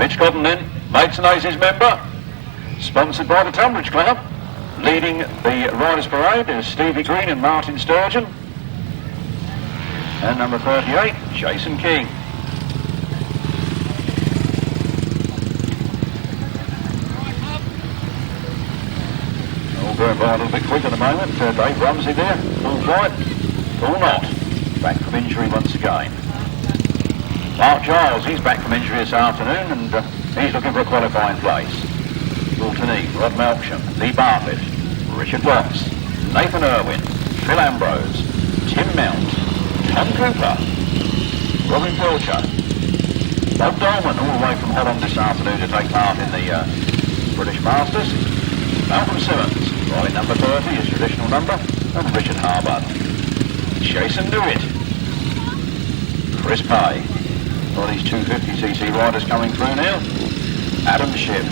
Mitch Godden then, Maidstone Aces member, sponsored by the Tunbridge Club. Leading the Riders Parade is Stevie Green and Martin Sturgeon. And number 38, Jason King. All going by a little bit quick at the moment. Dave Rumsey there, full flight, all not. Back from injury once again. Mark Giles, he's back from injury this afternoon and he's looking for a qualifying place. Wiltonee, Rod Melksham, Lee Bartlett, Richard Watts, Nathan Irwin, Phil Ambrose, Tim Mount, Tom Cooper, Robin Pilcher, Bob Dolman, all the way from Holland this afternoon to take part in the British Masters. Malcolm Simmons, riding number 30, his traditional number, and Richard Harbard. Jason Dewitt, Chris Pay. All these 250cc riders coming through now. Adam Shipp.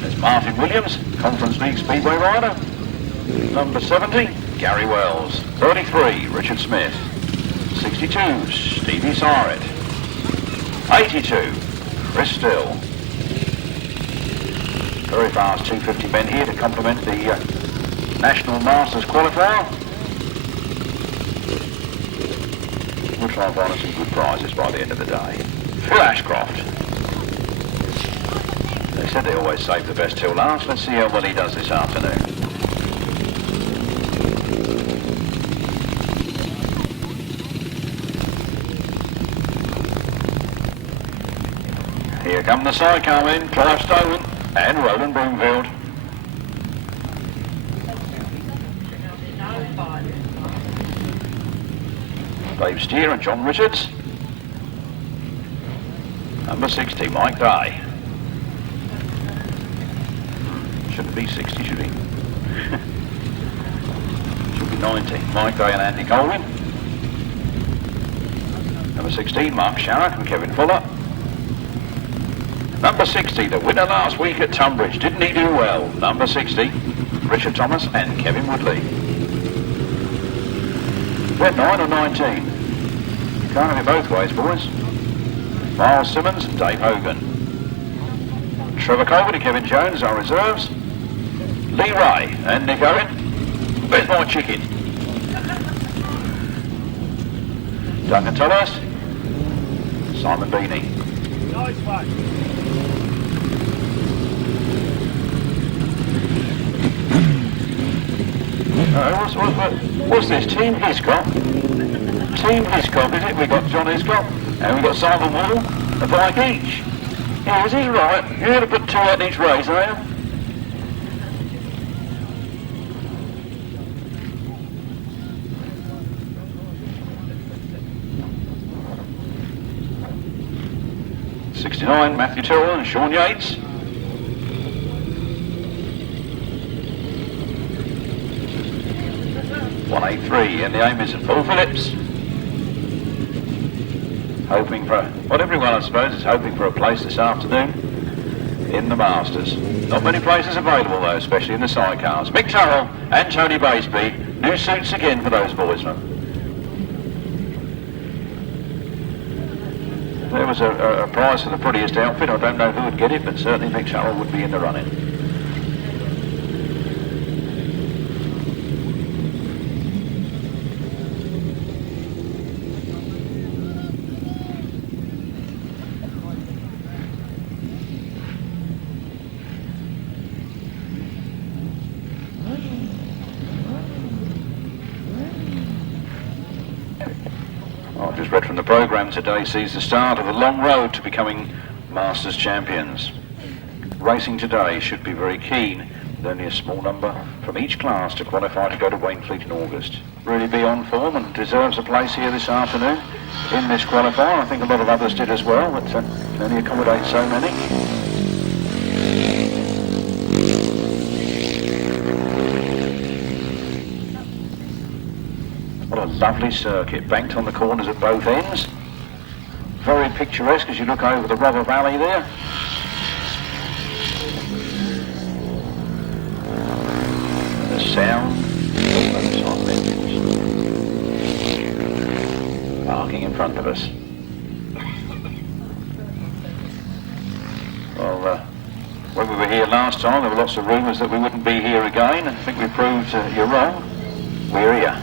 There's Martin Williams, Conference League Speedway rider. Number 70, Gary Wells. 33, Richard Smith. 62, Stevie Sarrett. 82, Chris Still. Very fast 250 men here to complement the National Masters Qualifier. We'll try and find us some good prizes by the end of the day. Phil Ashcroft. They said they always save the best till last. Let's see how well he does this afternoon. Here come the sidecar men, Clive Stone and Roland Broomfield. Dave Steer and John Richards. Number 60, Mike Day. Shouldn't be 60, should he? Should be 90. Mike Day and Andy Colvin. Number 16, Mark Sharrock and Kevin Fuller. Number 60, the winner last week at Tunbridge. Didn't he do well? Number 60, Richard Thomas and Kevin Woodley. Went 9 or 19? Can't have it both ways, boys. Myles Simmons and Dave Hogan. Trevor Colvin and Kevin Jones are reserves. Lee Ray and Nick Owen. Where's my chicken? Duncan Tolhurst Simon Beanie. Nice one. What's this? Team Hiscock? Team Hiscock, is it? We've got John Hiscock and we've got Simon Wall, a bike each. Yeah, is he right? You're going to put 2 out in each race, are you? '69, Matthew Tyrrell and Sean Yates. '183 in the aim is Paul Phillips. Hoping for, well, everyone I suppose is hoping for a place this afternoon in the Masters. Not many places available though, especially in the sidecars. Mick Turrell and Tony Baseby, new suits again for those boysmen. There was a prize for the prettiest outfit. I don't know who would get it, but certainly Mick Turrell would be in the running. Just read from the programme today sees the start of a long road to becoming Masters champions. Racing today should be very keen, with only a small number from each class to qualify to go to Wainfleet in August. Really be on form and deserves a place here this afternoon in this qualifier. I think a lot of others did as well, but can only accommodate so many. What a lovely circuit, banked on the corners at both ends. Very picturesque as you look over the Rother Valley there. And the sound of motorcycle engines parking in front of us. Well, when we were here last time, there were lots of rumours that we wouldn't be here again. I think we proved you're wrong. We're here.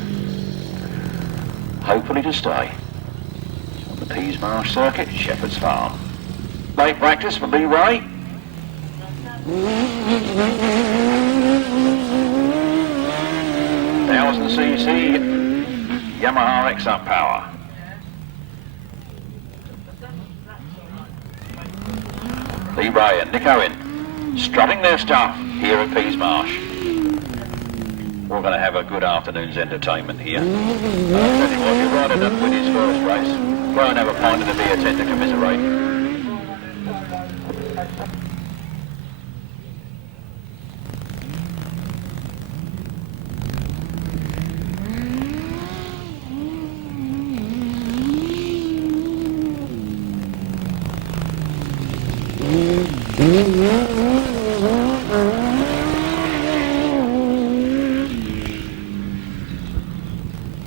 Hopefully to stay. On the Peasemarsh circuit, Shepheards Farm. Late practice for Lee Ray. 1000cc Yamaha X-Up power. Lee Ray and Nick Owen strutting their stuff here at Peasemarsh. We're going to have a good afternoon's entertainment here. I'll tell you what, if Ryder doesn't win his first race, go and have a pint of the beer tent to commiserate.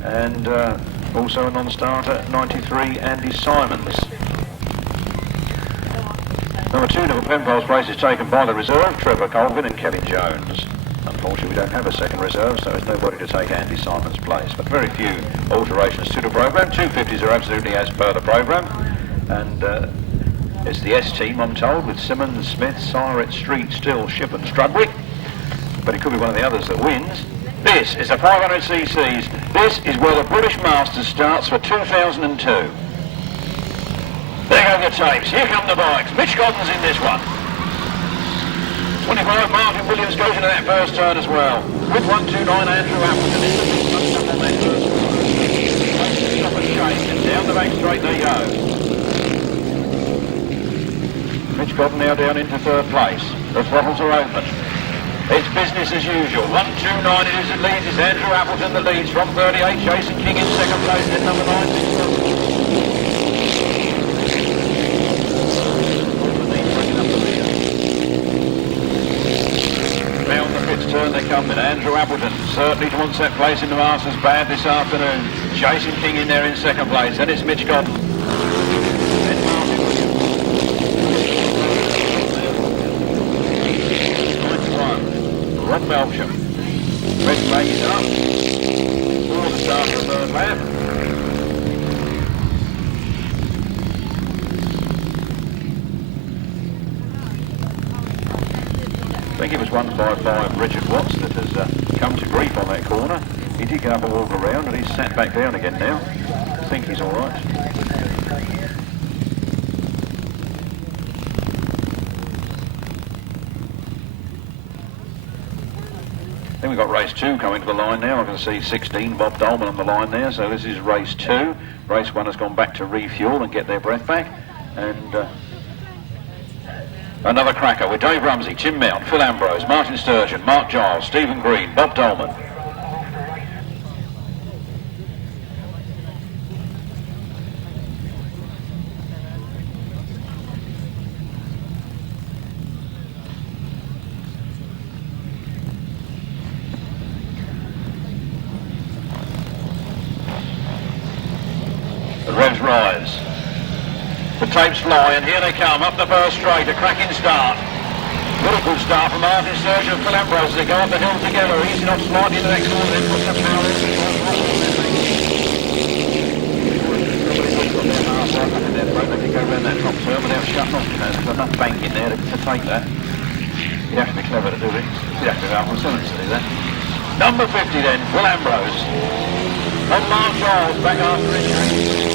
And also a non-starter, 93, Andy Simons. Number 2, Neville Penfold's place is taken by the reserve, Trevor Colvin and Kevin Jones. Unfortunately, we don't have a second reserve, so there's nobody to take Andy Simons' place. But very few alterations to the programme. 250s are absolutely as per the programme. And it's the S team, I'm told, with Simmons, Smith, Siret, Street, Still, Ship and Strudwick. But it could be one of the others that wins. This is the 500cc's. This is where the British Masters starts for 2002. There go the tapes. Here come the bikes. Mitch Godden's in this one. 25, Martin Williams goes into that first turn as well. With 129, Andrew Appleton in the big punch up on that first one. Stop a shake and down the back straight they go. Mitch Godden now down into third place. The throttles are open. It's business as usual. 129 it is that leads. It's Andrew Appleton that leads from 38. Jason King in second place. Then number 9. Round the pits turn they come in. Andrew Appleton certainly wants that place in the Masters bad this afternoon. Jason King in there in second place. Then it's Mitch Godden. Ron Melcham. Red flag is up. For the start of the third lap. 155 Richard Watts that has come to grief on that corner. He did go up and walk around and he's sat back down again now. I think he's all right. Then we've got race 2 coming to the line now. I can see 16 Bob Dolman on the line there. So this is race 2. Race 1 has gone back to refuel and get their breath back. And another cracker with Dave Rumsey, Tim Mount, Phil Ambrose, Martin Sturgeon, Mark Giles, Stephen Green, Bob Dolman. The revs rise. The tapes fly, and here they come, up the first straight, a cracking start. What a good start from Martin Sturgeon and Phil Ambrose as they go up the hill together, easing off slightly in the next corner, then puts up power in. They can go around that top turn without shutting off, there's enough bank in there to take that. You'd have to be clever to do it. You'd have to go Malcolm Simmons to do that. Number 50 then, Phil Ambrose. On Mark Giles, back after injury.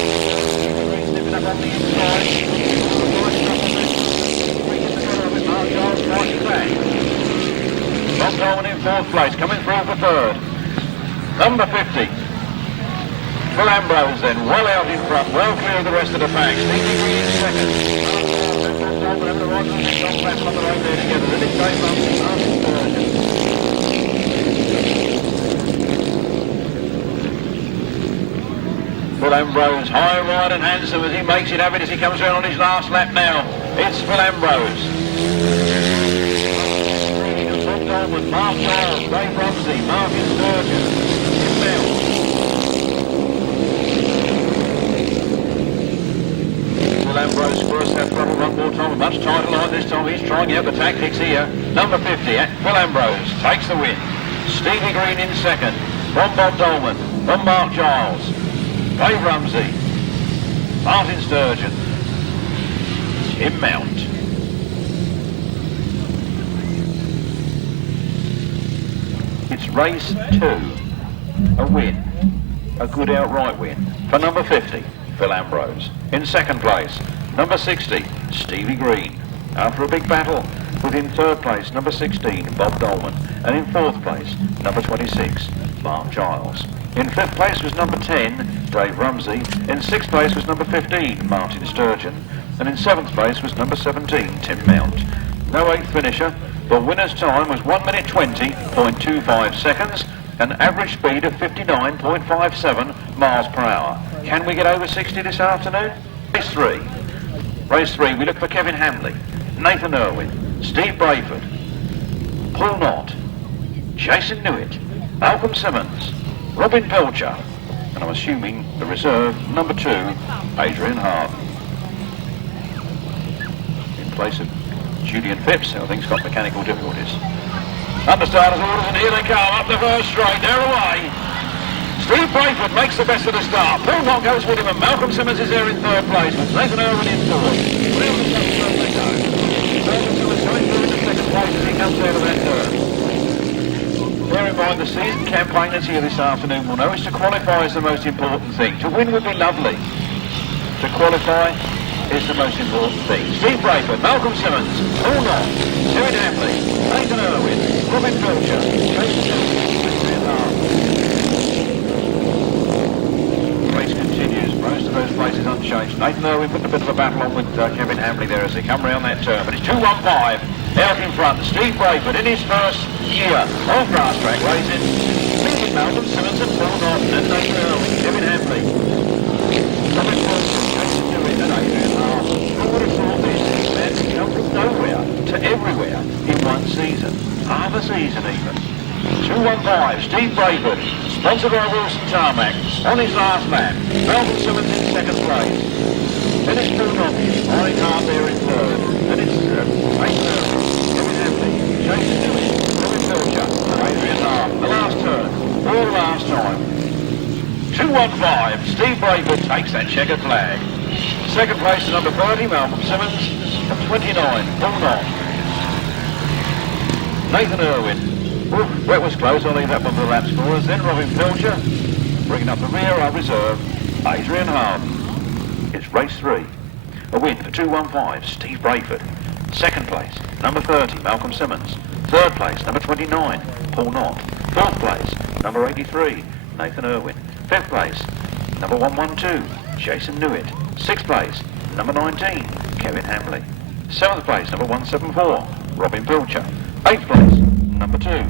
Up on the inside. Mark Giles fighting back. Bob Dolman in 4th place, coming through for 3rd. Number 50. Phil Ambrose then, well out in front, well clear of the rest of the pack. Stevie Green in 2nd. Bob Dolman having a right on the top back on the road there together. Then it's Dave Rumsey, Martin Sturgeon. Phil Ambrose, high, wide and handsome as he makes it happen as he comes around on his last lap now. It's Phil Ambrose. Bob Dolman, Mark Giles, Dave Rumsey, Martin Sturgeon, Tim Mount. Phil Ambrose scores that throttle one more time, a much tighter line this time. He's trying out the tactics here. Number 50, Phil Ambrose takes the win. Stevie Green in 2nd. From Bob Dolman, from Mark Giles. Dave Rumsey, Martin Sturgeon, Tim Mount. It's race 2, a win, a good outright win for number 50, Phil Ambrose. In 2nd place, number 60, Stevie Green. After a big battle, within 3rd place, number 16, Bob Dolman. And in 4th place, number 26, Mark Giles. In 5th place was number 10, Dave Rumsey. In 6th place was number 15, Martin Sturgeon. And in 7th place was number 17, Tim Mount. No 8th finisher. The winner's time was 1 minute 20.25 seconds, an average speed of 59.57 miles per hour. Can we get over 60 this afternoon? Race 3. Race 3, we look for Kevin Hamley, Nathan Irwin, Steve Braidford, Paul Knott, Jason Newitt, Malcolm Simmons, Robin Pelcher, and I'm assuming the reserve, number 2, Adrian Hart. In place of Julian Phipps, who I think's got mechanical difficulties. Under starters orders, and here they come, up the first straight, they're away. Steve Braidford makes the best of the start. Paul Knott goes with him, and Malcolm Simmons is there in 3rd place, with Nathan Irwin in 4th. Well, the top turn they go. Malcolm Simmons going through in the 2nd place as he comes out of that turn. Bear in mind, the season campaign that's here this afternoon will know is to qualify is the most important thing. To win would be lovely. To qualify is the most important thing. Steve Braidford, Malcolm Simmons, Paul Knott, Kevin Hamley, Nathan Irwin, Robin Pelcher, Jason Newitt, Adrian Hart. The race continues. Most of those places unchanged. Nathan Irwin put a bit of a battle on with Kevin Hamley there as they come round that turn. But it's 2-1-5 out in front. Steve Braidford in his first year of grass track racing. Leading Malcolm Simmons and Paul Knott and Nathan Irwin, Kevin Hamley. Robin Pelcher, Jason Newitt and Adrian Hart. Who would have thought this man could come from nowhere to everywhere in one season? Half a season even. 2-1-5, Steve Braidford, sponsored by Wilson Tarmac, on his last lap. Malcolm Simmons in 2nd place. Then it's Paul Knott, Warren Hart there in 3rd. Then it's Nathan Irwin, Kevin Hamley, Jason Newitt, Robin Pelcher and Adrian Hart. The last turn, for the last time. 2-1-5, Steve Braidford takes that checkered flag. 2nd place to number 30, Malcolm Simmons, and 29, Paul Knott. Nathan Irwin. Oof, that was close. I'll leave that one for the lap scorers. Then Robin Pilcher. Bringing up the rear, our reserve, Adrian Harden. It's race 3. A win for 215, Steve Braidford. Second place, number 30, Malcolm Simmons. Third place, number 29, Paul Knott. Fourth place, number 83, Nathan Irwin. Fifth place, number 112, Jason Newitt. Sixth place, number 19, Kevin Hamley. Seventh place, number 174, Robin Pilcher. Eighth place, number 2,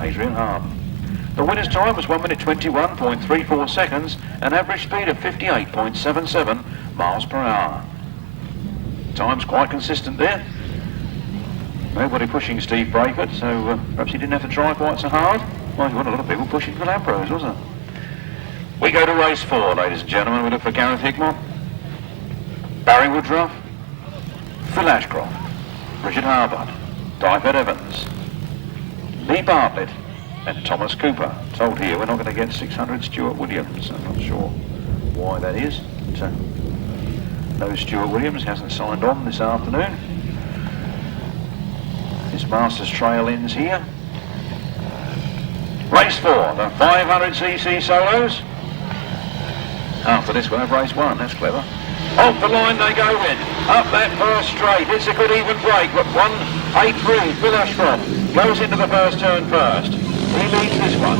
Adrian Harden. The winner's time was 1 minute 21.34 seconds, an average speed of 58.77 miles per hour. Time's quite consistent there. Nobody pushing Steve Braidford, so perhaps he didn't have to try quite so hard. Well, there weren't a lot of people pushing Phil Ambrose, was there? We go to race 4, ladies and gentlemen. We look for Gareth Hickmott, Barry Woodruff, Phil Ashcroft, Richard Harbert, Dyfed Evans, Lee Bartlett, and Thomas Cooper. Told here we're not going to get 600 Stuart Williams. I'm not sure why that is. But, no, Stuart Williams hasn't signed on this afternoon. His Masters trail ends here. Race 4, the 500cc solos. After this we'll have race 1, that's clever. Off the line they go in. Up that first straight. It's a good even break, but 183, Phil Ashcroft goes into the first turn first. He leads this one.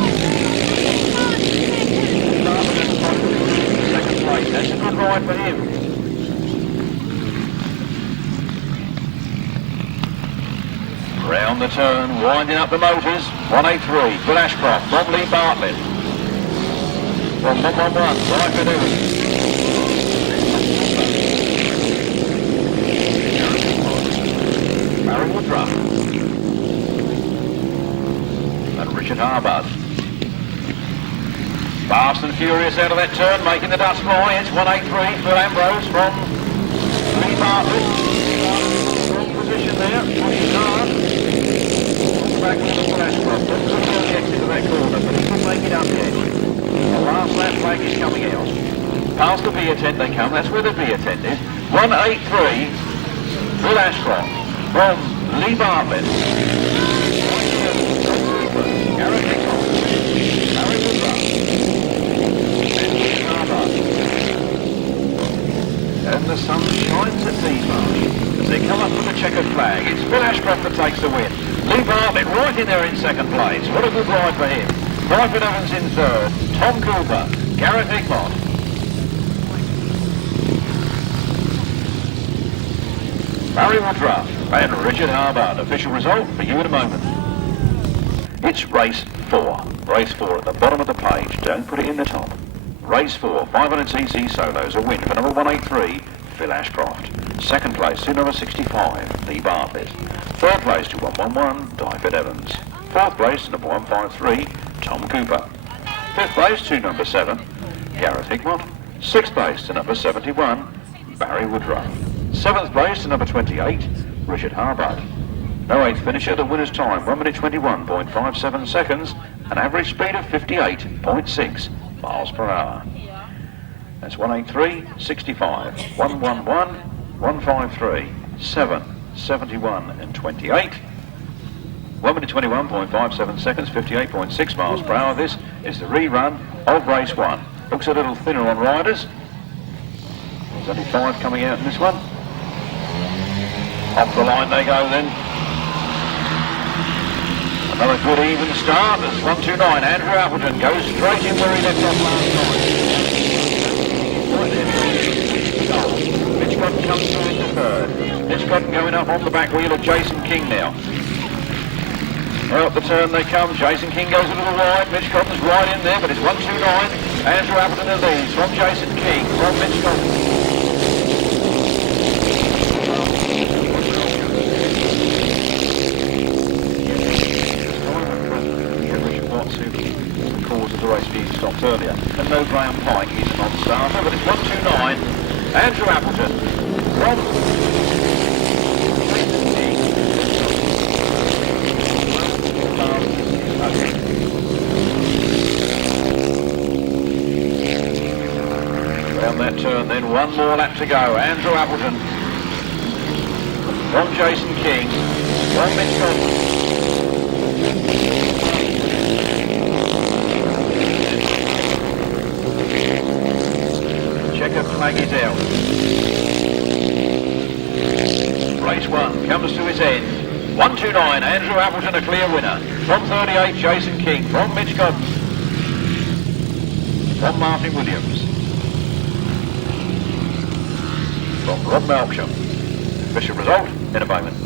Second place. That's a good ride for him. Round the turn, winding up the motors. 183, Phil Ashcroft from Lee Bartlett. From 111, Braidford Evans. Barry Woodruff. Richard Harbert. Fast and furious out of that turn, making the dust fly. It's 183, Phil Ambrose from Lee Bartlett. Strong position there, pushing hard. Back with the Phil Ashcroft. Looks like the exit of that corner, but he can make it up yet. The last lap flag is coming out. Past the beer tent they come, that's where the beer tent is. 183, Phil Ashcroft from Lee Bartlett. And the sun shines at Peasemarsh as they come up with the checkered flag. It's Phil Ashcroft that takes the win. Lee Bartlett right in there in second place. What a good ride for him. Braidford Evans in third. Tom Cooper, Gareth Hickmott. Barry Woodruff and Richard Harbert. Official result for you in a moment. It's race 4. Race 4 at the bottom of the page. Don't put it in the top. Race 4, 500cc solos, a win for number 183, Phil Ashcroft. Second place to number 65, Lee Bartlett. Third place to 111, Dyfed Evans. Fourth place to number 153, Tom Cooper. Fifth place to number 7, Gareth Hickmott. Sixth place to number 71, Barry Woodruff. Seventh place to number 28, Richard Harbert. No eighth finisher, the winner's time, 1 minute 21.57 seconds, an average speed of 58.6 miles per hour. That's 183, 65, 111, 153, 7, 71 and 28. 1 minute 21.57 seconds, 58.6 miles per hour. This is the rerun of race 1. Looks a little thinner on riders. There's only 5 coming out in this one. Off the line they go then. Another good even start. There's 129. Andrew Appleton goes straight in where he left off last night. Right there. Mitch Godden comes through into third. Mitch Godden going up on the back wheel of Jason King now. Well, up the turn they come. Jason King goes a little wide. Mitch Godden's right in there, but it's 129. Andrew Appleton leads from Jason King, from Mitch Godden. The race being stopped earlier, and no Graham Pike, he's a non-starter, but it's 129. Andrew Appleton from around that turn, then one more lap to go. Andrew Appleton from Jason King, from Mitch Godden. flag is out. Race 1 comes to its end. 129, Andrew Appleton a clear winner. From 38, Jason King. From Mitch Godden. From Martin Williams. From Rob Melksham. Official result in a moment.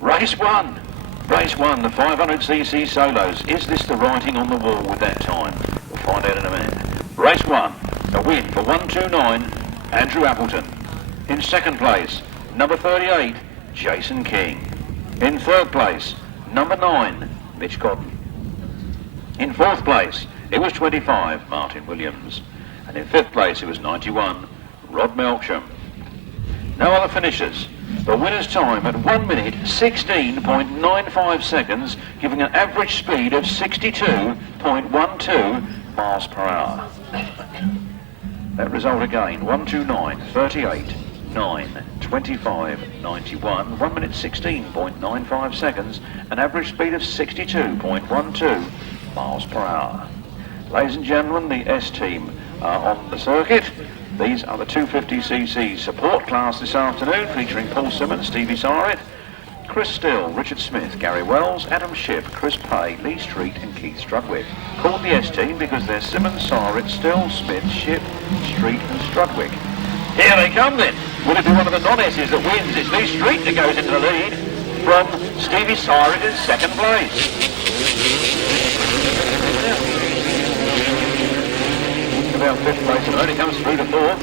Race 1. Race 1, the 500cc solos. Is this the writing on the wall with that time? We'll find out in a minute. Race 1, a win for 129, Andrew Appleton. In second place, number 38, Jason King. In third place, number 9, Mitch Godden. In fourth place, it was 25, Martin Williams. And in fifth place, it was 91, Rod Melksham. No other finishers. The winner's time at 1 minute 16.95 seconds, giving an average speed of 62.12 miles per hour. That result again, 129, 38, 9, 25, 91, 1 minute 16.95 seconds, an average speed of 62.12 miles per hour. Ladies and gentlemen, the S team are on the circuit. These are the 250cc support class this afternoon, featuring Paul Simmons, Stevie Sarrett, Chris Still, Richard Smith, Gary Wells, Adam Shipp, Chris Pay, Lee Street and Keith Strudwick. Called the S team because they're Simmons, Sarrett, Still, Smith, Shipp, Street and Strudwick. Here they come then. Will it be one of the non-S's that wins? It's Lee Street that goes into the lead from Stevie Sarrett in second place. About fifth place and only comes through to fourth.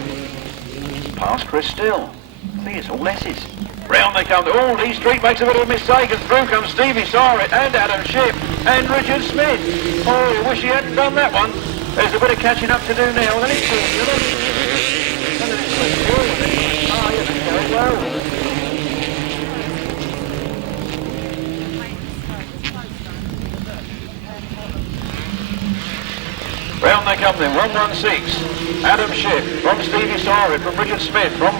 Past Chris Still. I think it's all S's. Round they come. Oh, Lee Street makes a bit of a mistake and through comes Stevie Sarrett and Adam Shipp and Richard Smith. Oh, I wish he hadn't done that one. There's a bit of catching up to do now. And then it's forward. And then it's forward. Oh, yeah, that's going well. Round they come then, 116, Adam Shipp, from Stevie Sarrett, from Richard Smith, from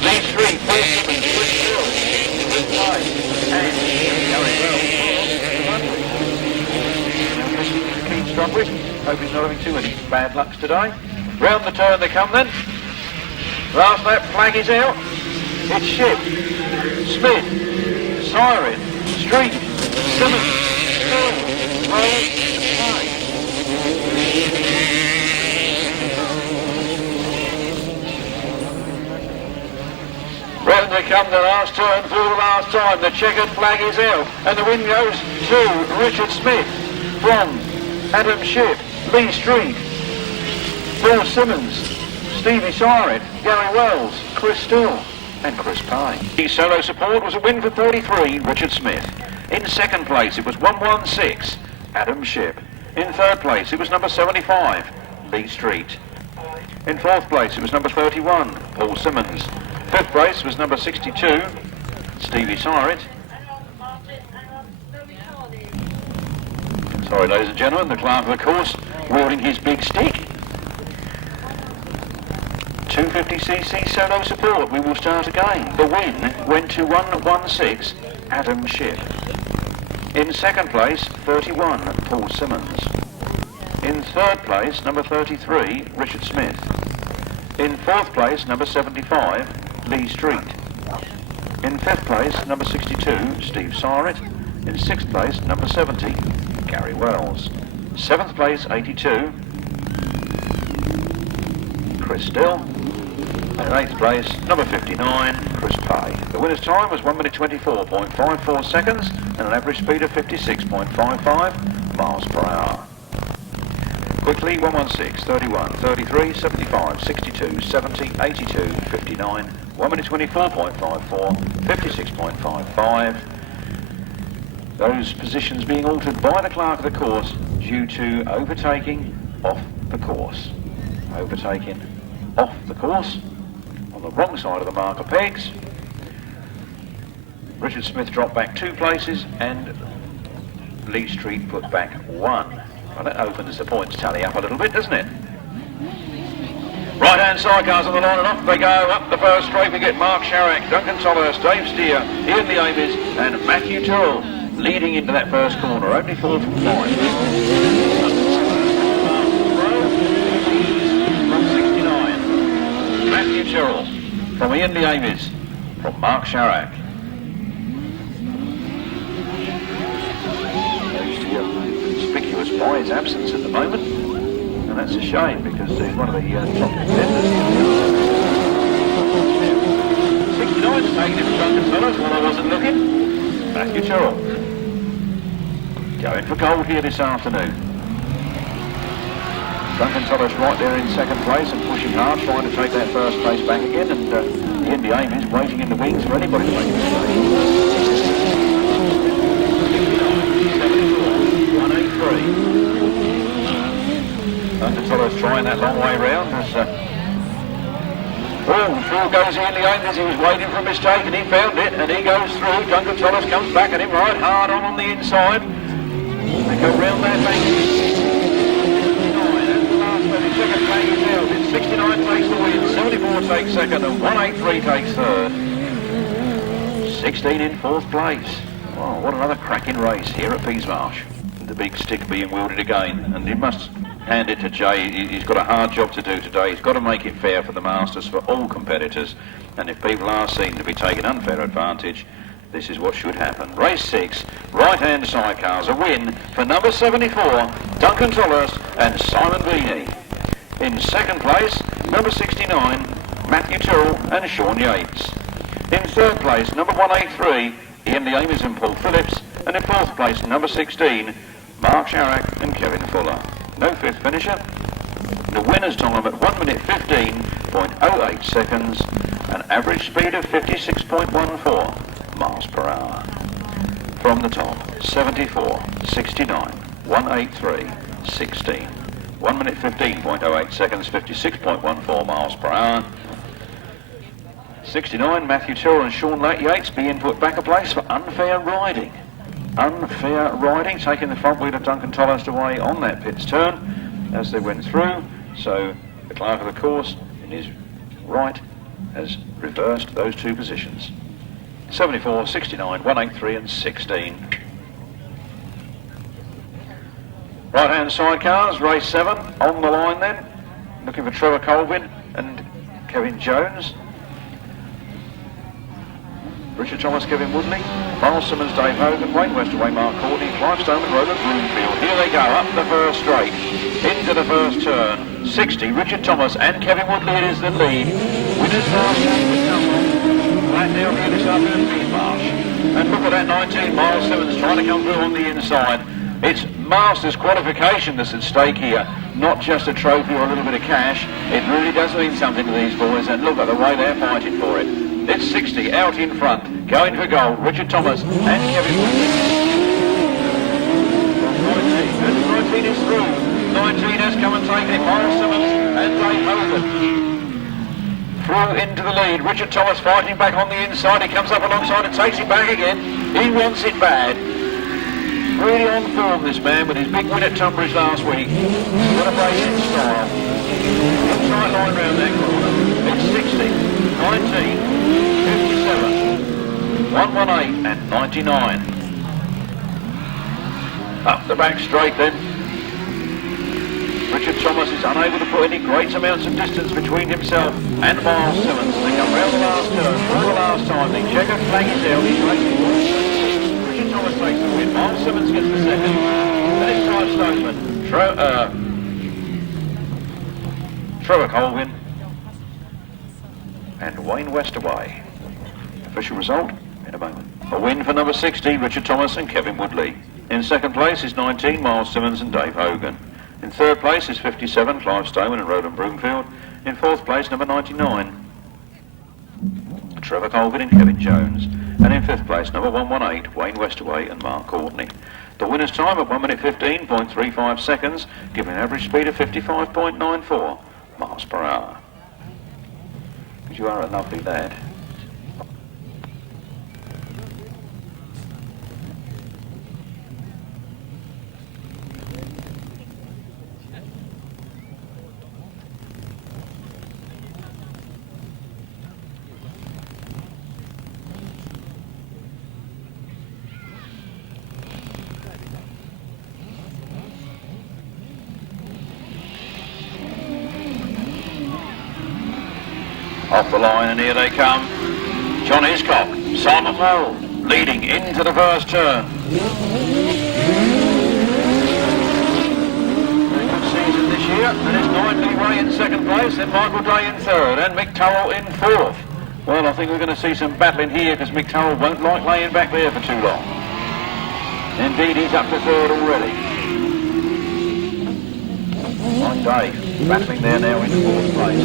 Lee Street, Paul Simmons, Chris Hill, Chris Pay, and going well. Keith Strudwick, hope he's not having too many bad lucks today. Round the turn they come then. Last lap flag is out. It's Shipp, Smith, Sarrett, Street, Simmons, Hill, Wells, Pay. Round they come, the last turn for the last time. The checkered flag is out and the win goes to Richard Smith from Adam Shipp, Lee Street, Phil Simmons, Stevie Sarrett, Gary Wells, Chris Still and Chris Pay. The solo support was a win for 33, Richard Smith. In second place it was 116, Adam Shipp. In third place, it was number 75, Lee Street. In fourth place, it was number 31, Paul Simmons. Fifth place was number 62, Stevie Sarrett. Sorry, ladies and gentlemen, the clerk of the course wielding his big stick. 250cc solo support, we will start again. The win went to 116, Adam Shipp. In second place, 31, Paul Simmons. In third place, number 33, Richard Smith. In fourth place, number 75, Lee Street. In fifth place, number 62, Steve Sarrett. In sixth place, number 70, Gary Wells. Seventh place, 82, Chris Still. And in eighth place, number 59, Chris Pay. The winner's time was 1 minute 24.54 seconds and an average speed of 56.55 miles per hour. Quickly, 116, 31, 33, 75, 62, 70, 82, 59, 1 minute 24.54, 56.55. Those positions being altered by the clerk of the course due to overtaking off the course. Overtaking off the course on the wrong side of the marker pegs. Richard Smith dropped back 2 places and Lee Street put back 1. Well, that opens the points tally up a little bit, doesn't it? Right-hand sidecars on the line and off they go. Up the first straight we get Mark Sharrock, Duncan Tolhurst, Dave Steer, Ian the Amies and Matthew Tyrrell leading into that first corner. Only 4 from 5. Matthew Tyrrell. From Ian Davies. From Mark Sharrock. Conspicuous by his absence at the moment, and that's a shame because he's one of the top contenders. 69 is taken in Duncan Tolhurst while I wasn't looking. Matthew Tyrrell going for gold here this afternoon. Duncan Tolhurst right there in second place and pushing hard, trying to take that first place back again, and the end aim is waiting in the wings for anybody to make a mistake. 183. Duncan Tolhurst trying that long way round as through goes Ian Leames as he was waiting for a mistake, and he found it, and he goes through. Duncan Tolhurst comes back at him right hard on the inside. They go round that bank. 69, that's the last 30 second bank is out. It's 69 takes the win, 74 takes second, and 183 takes third. 16 in fourth place. Oh, what another cracking race here at Peasemarsh. The big stick being wielded again, and he must hand it to Jay. He's got a hard job to do today. He's got to make it fair for the Masters, for all competitors, and if people are seen to be taking unfair advantage, this is what should happen. Race 6, right-hand sidecars, a win for number 74, Duncan Tolhurst and Simon Beanie. In second place, number 69, Matthew Tyrrell and Sean Yates. In third place, number 183, Ian Leames and Paul Phillips, and in fourth place, number 16, Mark Sharrock and Kevin Fuller. No fifth finisher. The winner's time at 1 minute 15.08 seconds, an average speed of 56.14 miles per hour. From the top, 74, 69, 183, 16. 1 minute 15.08 seconds, 56.14 miles per hour. 69, Matthew Tyrrell and Sean Yates being put back a place for unfair riding. Unfair riding, taking the front wheel of Duncan Tolhurst away on that pit's turn as they went through. So the clerk of the course, in his right, has reversed those two positions. 74, 69, 183 and 16. Right-hand sidecars, race 7, on the line then. Looking for Trevor Colvin and Kevin Jones. Richard Thomas, Kevin Woodley, Myles Simmons, Dave Hogan, Wayne Westaway, Mark Courtney, Clive Stoneman, Roland Broomfield. Here they go, up the first straight, into the first turn. 60, Richard Thomas and Kevin Woodley, it is the lead. Winners last week right now here this afternoon, Peasemarsh. And look at that 19, Myles Simmons trying to come through on the inside. It's Masters qualification that's at stake here, not just a trophy or a little bit of cash. It really does mean something to these boys, and look at the way they're fighting for it. It's 60 out in front, going for gold, Richard Thomas and Kevin Woodley. 19 is through. 19 has come and taken it, Myles Simmons and Dave Hogan. Through into the lead, Richard Thomas fighting back on the inside. He comes up alongside and takes it back again. He wants it bad. Really on form, this man, with his big win at Tunbridge last week. What a racing style. Tight line round that corner. It's 60, 19, 57, 118 and 99. Up the back straight then. Richard Thomas is unable to put any great amounts of distance between himself and Myles Simmons. They come round the last turn for the last time. The checkered flag is out. He's racing. Richard Thomas takes the win. Myles Simmons gets the second. Then it's Clive Stoneman. Trevor Colvin and Wayne Westaway. Official result in a moment. A win for number 60, Richard Thomas and Kevin Woodley. In second place is 19, Myles Simmons and Dave Hogan. In third place is 57, Clive Stoneman and Roland Broomfield. In fourth place, number 99, Trevor Colvin and Kevin Jones. And in fifth place, number 118, Wayne Westaway and Mark Courtney. The winner's time at 1 minute 15.35 seconds, giving an average speed of 55.94 miles per hour. Because you are a lovely lad. Off the line, and here they come. John Hiscock, Simon Wall, leading into the first turn. Very good season this year, and it's 9 Leeway in second place, then Michael Day in third, and Mick Turrell in fourth. Well, I think we're going to see some battling here, because Mick Turrell won't like laying back there for too long. Indeed, he's up to third already. Mike Day, battling there now in fourth place.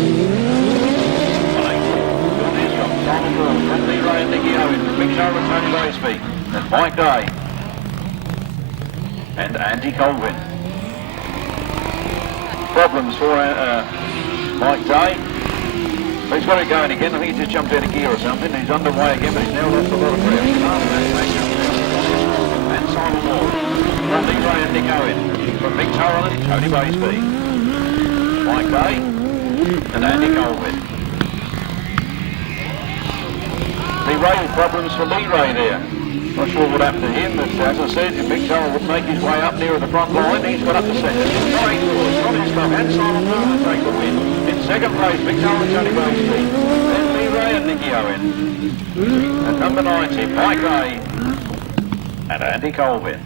Simon Wall, from Lee Ray and Nicky Owen, Mick Turrell and Tony Braceby, then Mike Day and Andy Colvin. Problems for Mike Day. He's got it going again. I think he's just jumped out of gear or something. He's underway again, but he's now lost a lot of grip. And Simon Wall, from Lee Ray and Nick Owen, from Mick Turrell and Tony Braceby, Mike Day and Andy Colvin. Lee Ray, problems for Lee Ray there. Not sure what happened to him, but as I said, if Mick Turrell would make his way up near the front line, he's got up to second. John Hiscock and Simon Wall to take the win. In second place, Mick Turrell and Tony Braceby. Then Lee Ray and Nicky Owen. At number 90, Mike Day and Andy Colvin.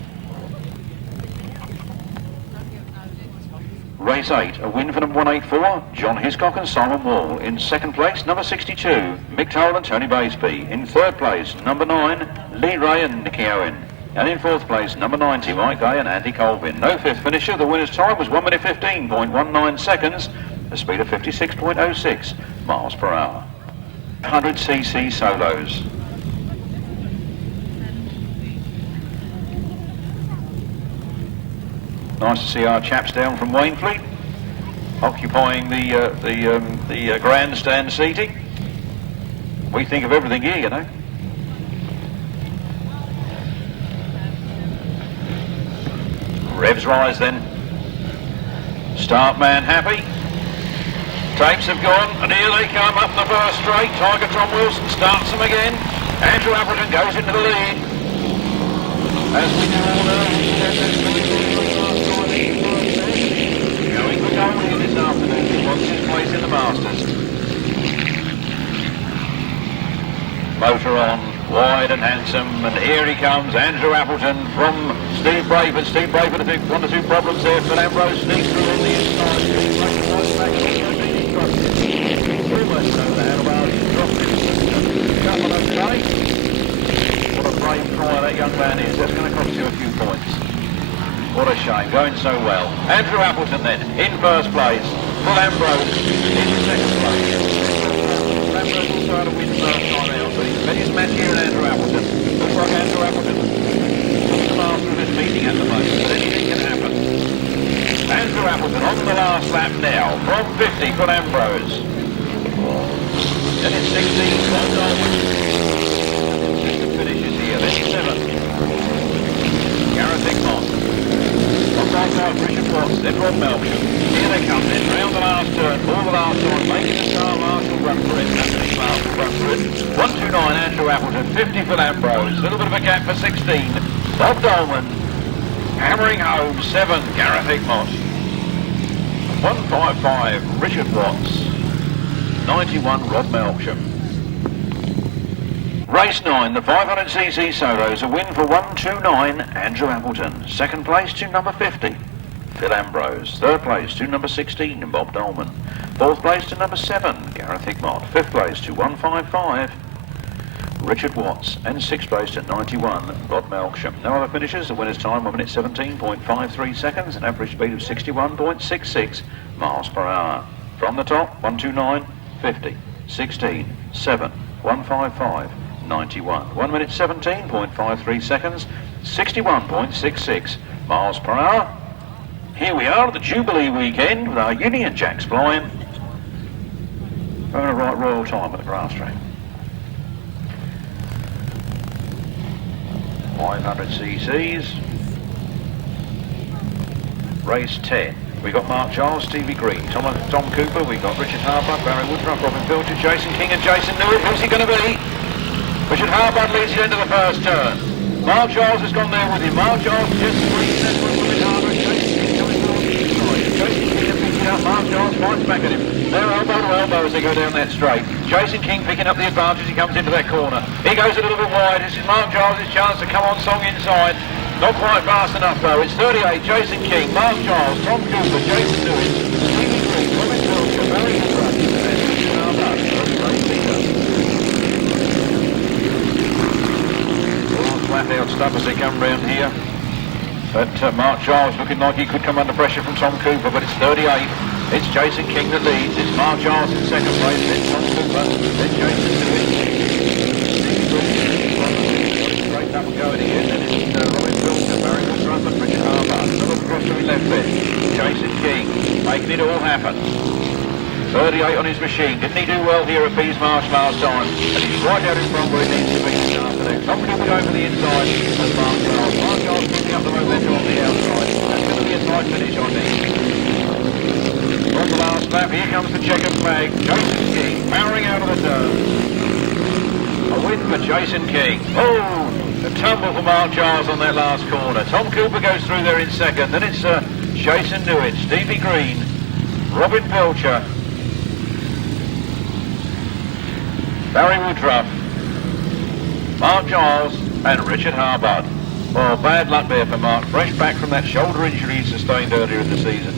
Race 8, a win for number 184, John Hiscock and Simon Wall. In second place, number 62, Mick Turrell and Tony Braceby. In third place, number 9, Lee Ray and Nicky Owen. And in fourth place, number 90, Mike Day and Andy Colvin. No fifth finisher. The winner's time was 1 minute 15.19 seconds, a speed of 56.06 miles per hour. 100cc solos. Nice to see our chaps down from Wainfleet, occupying the grandstand seating. We think of everything here, you know. Revs rise then. Start man happy. Tapes have gone, and here they come up the first straight. Tiger Tom Wilson starts them again. Andrew Appleton goes into the lead. As we do all know, going for goal here this afternoon. He wants his place in the Masters. Motor on, wide and handsome, and here he comes, Andrew Appleton from Steve Braidford. Steve Braidford, I think, 1 or 2 problems there. Phil Ambrose sneaks through on the inside. Almost over the handlebars, he's dropped it. Couple of days. What a brave try that young man is. That's going to cost you a few points. What a shame, going so well. Andrew Appleton then, in first place. Phil Ambrose in second place. Phil Ambrose also had a win first time out, but he's met his match here in Andrew Appleton. Looks like Andrew Appleton is the master of his meeting at the moment, but anything can happen. Andrew Appleton on the last lap now, from 50, Phil Ambrose. Then it's 16, John Dolman. Finishes here, then 7. Gareth Knott. On right side, Richard Watts, then Rob Melksham. Here they come then, round the last turn, for the last time, making the Star Marshal run for it. Anthony Clark will run for it. 129, Andrew Appleton, 50 for Ambrose. A little bit of a gap for 16. Bob Dolman, hammering home, 7, Gareth Knott. 155, Richard Watts. 91, Rob Melksham. Race 9, the 500cc solos, a win for 129, Andrew Appleton. Second place to number 50, Phil Ambrose. Third place to number 16, Bob Dolman. Fourth place to number 7, Gareth Knott. Fifth place to 155, Richard Watts. And sixth place to 91, Rob Melksham. No other finishes. The winner's time 1 minute 17.53 seconds, an average speed of 61.66 miles per hour. From the top, 129, 50, 16, 7, 155, 91. 1 minute 17.53 seconds, 61.66 miles per hour. Here we are at the Jubilee weekend with our Union Jacks flying. Having a right royal time at the grass track. 500 cc's. Race 10. We've got Mark Giles, Stevie Green, Tom Cooper, we've got Richard Harbud, Barry Woodruff, Robin Filcher, Jason King and Jason Newitt. Who's he going to be? Richard Harbud leads you into the first turn. Mark Giles has gone there with him. Mark Giles just squeezed that one a bit harder. Jason King coming along the inside. Jason King has picked it up. Mark Giles fights back at him. They're elbow to elbow as they go down that straight. Jason King picking up the advantage. He comes into that corner. He goes a little bit wide. This is Mark Giles' chance to come on song inside. Not quite fast enough though. It's 38, Jason King, Mark Giles, Tom Cooper, Jason Lewis, Stevie Green, Robin Wiltshire, Barry Woodruff, and Richard Harbutt. All flat out stuff as they come round here. But Mark Giles looking like he could come under pressure from Tom Cooper, but it's 38. It's Jason King that leads. It's Mark Giles in second place. Then Tom Cooper. Then Jason Lewis. Straight up and going again. Then it's Robin Wiltshire, Barry Woodruff and Richard Harbutt. Another cross to his left there. Jason King making it all happen. 38 on his machine. Didn't he do well here at Peasemarsh last time? And he's right out in front where he needs to be this afternoon. Tom Cooper going for the inside and Mark Giles. Mark Giles picking up the momentum on the outside. That's going to be a tight finish on this. On the last lap, here comes the checkered flag. Jason King powering out of the turn. A win for Jason King. Oh, a tumble for Mark Giles on that last corner. Tom Cooper goes through there in second. Then it's Jason Lewis, Stevie Green, Robin Wiltshire, Barry Woodruff, Mark Giles and Richard Harbutt. Well, bad luck there for Mark. Fresh back from that shoulder injury he sustained earlier in the season.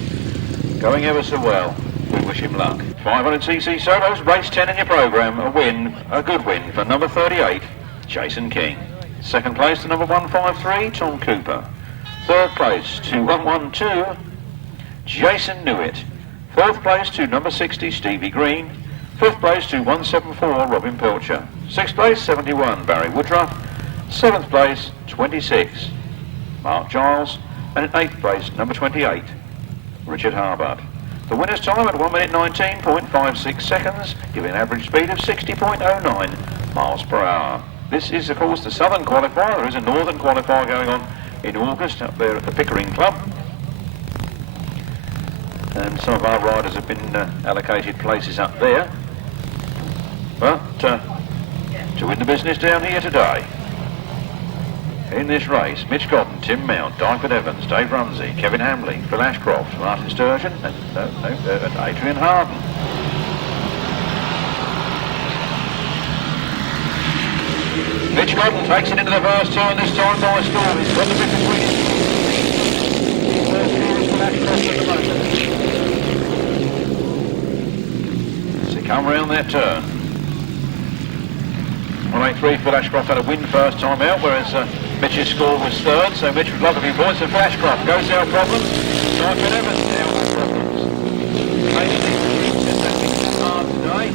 Going ever so well. We wish him luck. 500cc solos, race 10 in your programme. A win, a good win for number 38, Jason King. Second place to number 153, Tom Cooper. Third place to 112, Jason Newitt. Fourth place to number 60, Stevie Green. Fifth place to 174, Robin Pilcher. Sixth place, 71, Barry Woodruff. Seventh place, 26, Mark Giles. And in eighth place, number 28, Richard Harbutt. The winner's time at 1 minute 19.56 seconds, giving an average speed of 60.09 miles per hour. This is, of course, the Southern Qualifier. There is a Northern Qualifier going on in August up there at the Pickering Club. And some of our riders have been allocated places up there. But to win the business down here today, in this race, Mitch Godden, Tim Mount, Dyford Evans, Dave Rumsey, Kevin Hamley, Phil Ashcroft, Martin Sturgeon, and Adrian Harden. Mitch Godden takes it into the first turn this time by storm. He's got the bit between him. First gear is Phil Ashcroft at the moment. As they come round that turn. 183, Phil Ashcroft had a win first time out, whereas Mitch's score was third, so Mitch would love a few points. And Phil Ashcroft goes out problems. Dyford Evans now has problems. Maybe it's hard today.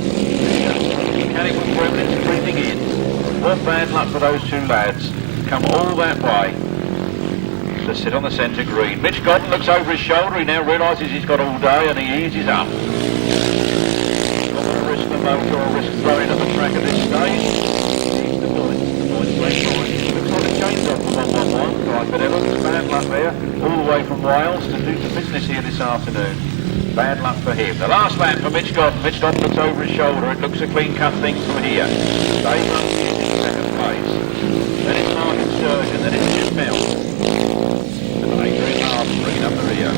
Mechanical problems breathing in. What bad luck for those two lads. Come all that way to sit on the centre green. Mitch Godden looks over his shoulder. He now realises he's got all day and he eases up. Not going to risk the motor or risk throwing at the track at this stage. The points went fine. Looks like a change off for 111. Dyford Evans, bad luck there. All the way from Wales to do the business here this afternoon. Bad luck for him. The last lap for Mitch Godden. Mitch Godden looks over his shoulder. It looks a clean-cut thing from here. Dave Rumsey in second place. Then it's Martin Sturgeon. Then it's Jim Mount. And Adrian Harden bringing up the rear.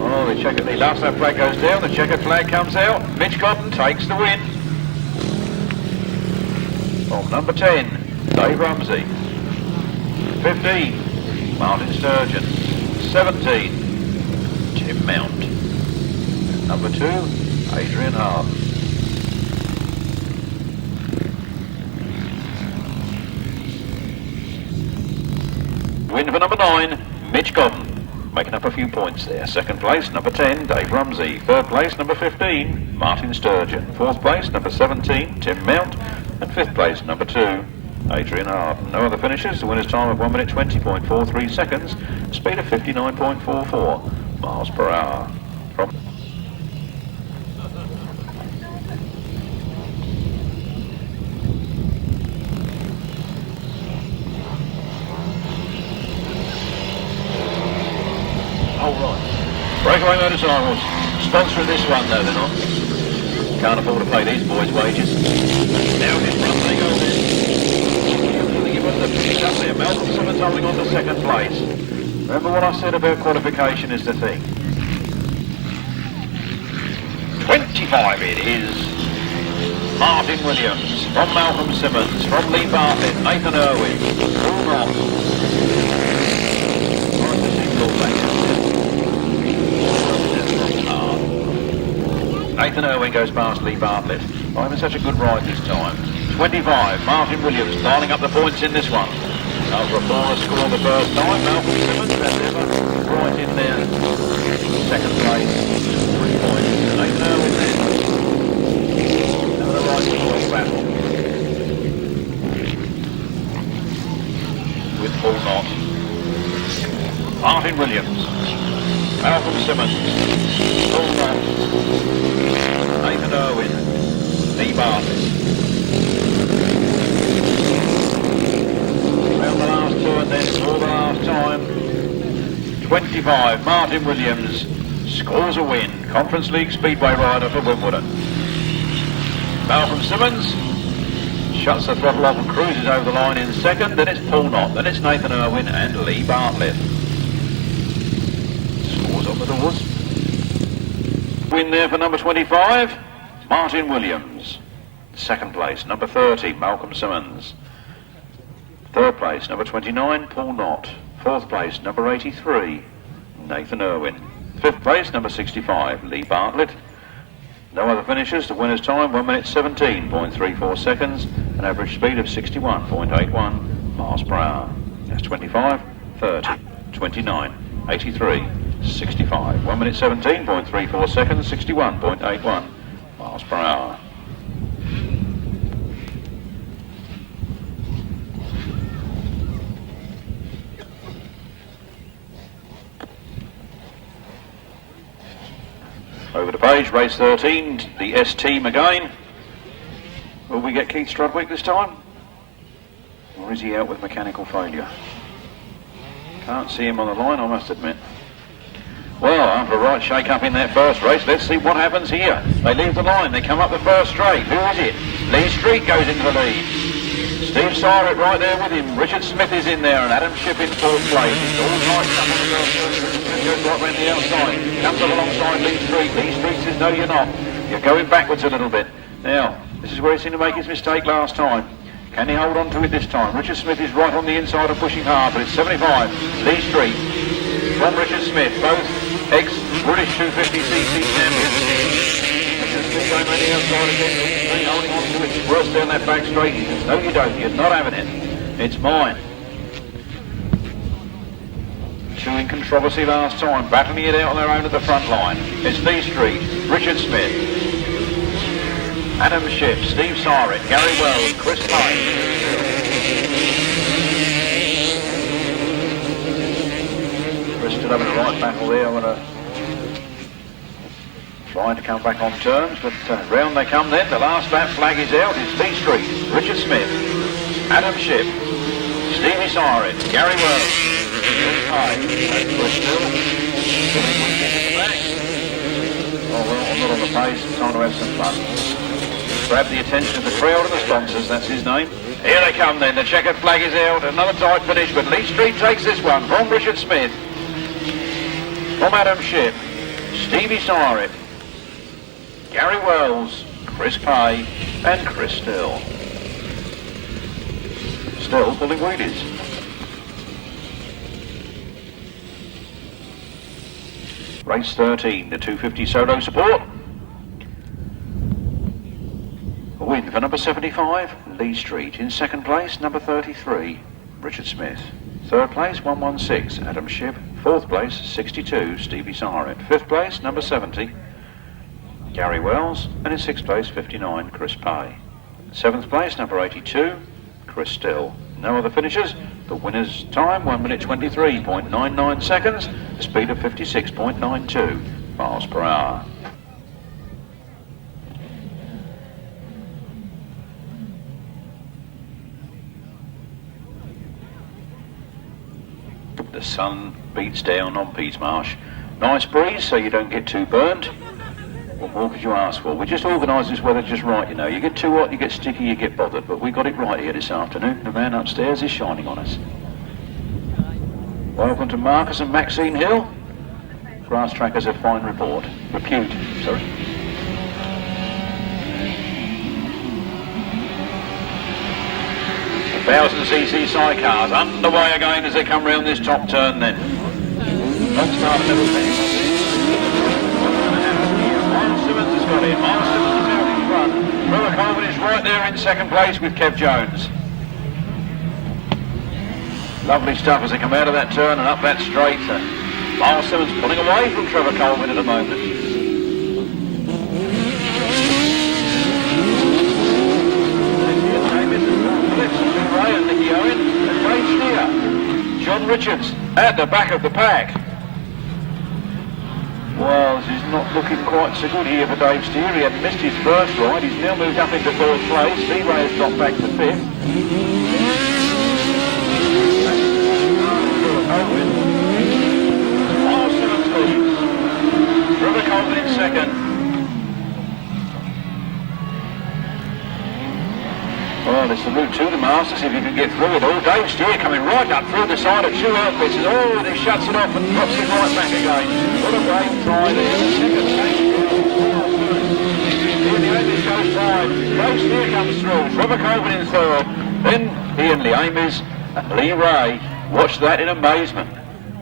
Oh, the last lap flag goes down. The checkered flag comes out. Mitch Godden takes the win. From number 10, Dave Rumsey. 15, Martin Sturgeon. 17, Tim Mount. And number 2, Adrian Harden. Win for number 9, Mitch Godden. Making up a few points there. Second place, number 10, Dave Rumsey. Third place, number 15, Martin Sturgeon. Fourth place, number 17, Tim Mount. And fifth place, number 2, Adrian Harden. No other finishes. The winner's time of 1 minute 20.43 seconds. Speed of 59.44 miles per hour. From Breakaway Motorcycles, sponsoring this one though they're not. Can't afford to pay these boys' wages. Now his run they go there. Give us the pick up there. Malcolm Simmons holding on to second place. Remember what I said about qualification is the thing. 25 it is. Martin Williams, from Malcolm Simmons, from Lee Bartlett, Nathan Irwin, Paul Knott. Nice to see Paul back there. Nathan Irwin goes past Lee Bartlett. Not having such a good ride this time. 25, Martin Williams lining up the points in this one. Over a poorer score the first time. Malcolm Simmons, best ever, right in there. Second place, 3 points. Nathan Irwin there. Another right score battle. With Paul Knott. Martin Williams. Malcolm Simmons. Paul Knott. Nathan Irwin. Lee Bartlett. Round the last two and then for the last time. 25, Martin Williams scores a win. Conference League Speedway rider for Wimbledon. Malcolm Simmons shuts the throttle off and cruises over the line in second. Then it's Paul Knott. Then it's Nathan Irwin and Lee Bartlett. Scores on the doors. Win there for number 25, Martin Williams. Second place, number 30, Malcolm Simmons. Third place, number 29, Paul Knott. Fourth place, number 83, Nathan Irwin. Fifth place, number 65, Lee Bartlett. No other finishers. The winner's time, 1 minute 17.34 seconds, an average speed of 61.81 miles per hour. That's 25, 30, 29, 83, 65. 1 minute 17.34 seconds, 61.81 miles per hour. Over the page, race 13, the S team again. Will we get Keith Strudwick this time? Or is he out with mechanical failure? Can't see him on the line, I must admit. Well, after a right shake-up in that first race, let's see what happens here. They leave the line, they come up the first straight. Who is it? Lee Street goes into the lead. Steve Syrett right there with him. Richard Smith is in there and Adam Shipp in fourth place. It's all right up on the first goes right round the outside. Comes up alongside Lee Street. Lee Street says, no, you're not. You're going backwards a little bit. Now, this is where he seemed to make his mistake last time. Can he hold on to it this time? Richard Smith is right on the inside and pushing hard, but it's 75. Lee Street from Richard Smith, both ex-British 250cc champions. Richard Smith going round the outside again. Lee Street holding on to it. Worse down that back straight. He says, no, you don't. You're not having it. It's mine. Two in controversy last time, battling it out on their own at the front line. It's Lee Street, Richard Smith, Adam Shipp, Steve Syrett, Gary Wells, Chris Payne. Chris still having a right battle there. Trying to come back on terms, but round they come then. The last lap flag is out. It's Lee Street, Richard Smith, Adam Shipp, Stevie Syrett, Gary Wells. Oh, well, I'm not on the pace. It's time to have some fun. Grab the attention of the crowd and the sponsors. That's his name. Here they come then. The checkered flag is out. Another tight finish, but Lee Street takes this one from Richard Smith, from Adam Shipp, Stevie Syrett, Gary Wells, Chris Pay, and Chris Still. Still pulling wheelies. Race 13, the 250 solo support. A win for number 75, Lee Street. In second place, number 33, Richard Smith. Third place, 116, Adam Shipp. Fourth place, 62, Stevie Syrett. Fifth place, number 70, Gary Wells. And in sixth place, 59, Chris Pay. Seventh place, number 82, Chris Still. No other finishers. The winner's time, 1 minute 23.99 seconds, a speed of 56.92 miles per hour. The sun beats down on Peasemarsh. Nice breeze, so you don't get too burnt. What more could you ask for? We just organised this weather just right, you know. You get too hot, you get sticky, you get bothered. But we got it right here this afternoon. The man upstairs is shining on us. Welcome to Marcus and Maxine Hill. Grass Trackers a fine report. Repute, sorry. 1000cc sidecars underway again as they come round this top turn then. Long start and everything. Myles Simmons has got in. Myles Simmons is out in front. Trevor Colvin is right there in second place with Kev Jones. Lovely stuff as they come out of that turn and up that straight. Myles Simmons pulling away from Trevor Colvin at the moment. John Richards at the back of the pack. Well, this is not looking quite so good here for Dave Steer. He had missed his first ride. He's now moved up into fourth place. Lee-Ray has dropped back to fifth. Myles Simmons leads. Trevor Colvin in second. Well, it's the route to the Masters if you can get through it all. Dave Steer coming right up through the side of two outfits. Oh, and he shuts it off and drops it right back again. What a brave try there. Second place. Here the Ames goes wide. Dave Steer comes through. Trevor Colvin in third. Then Ian the Ames and Lee Ray. Watch that in amazement.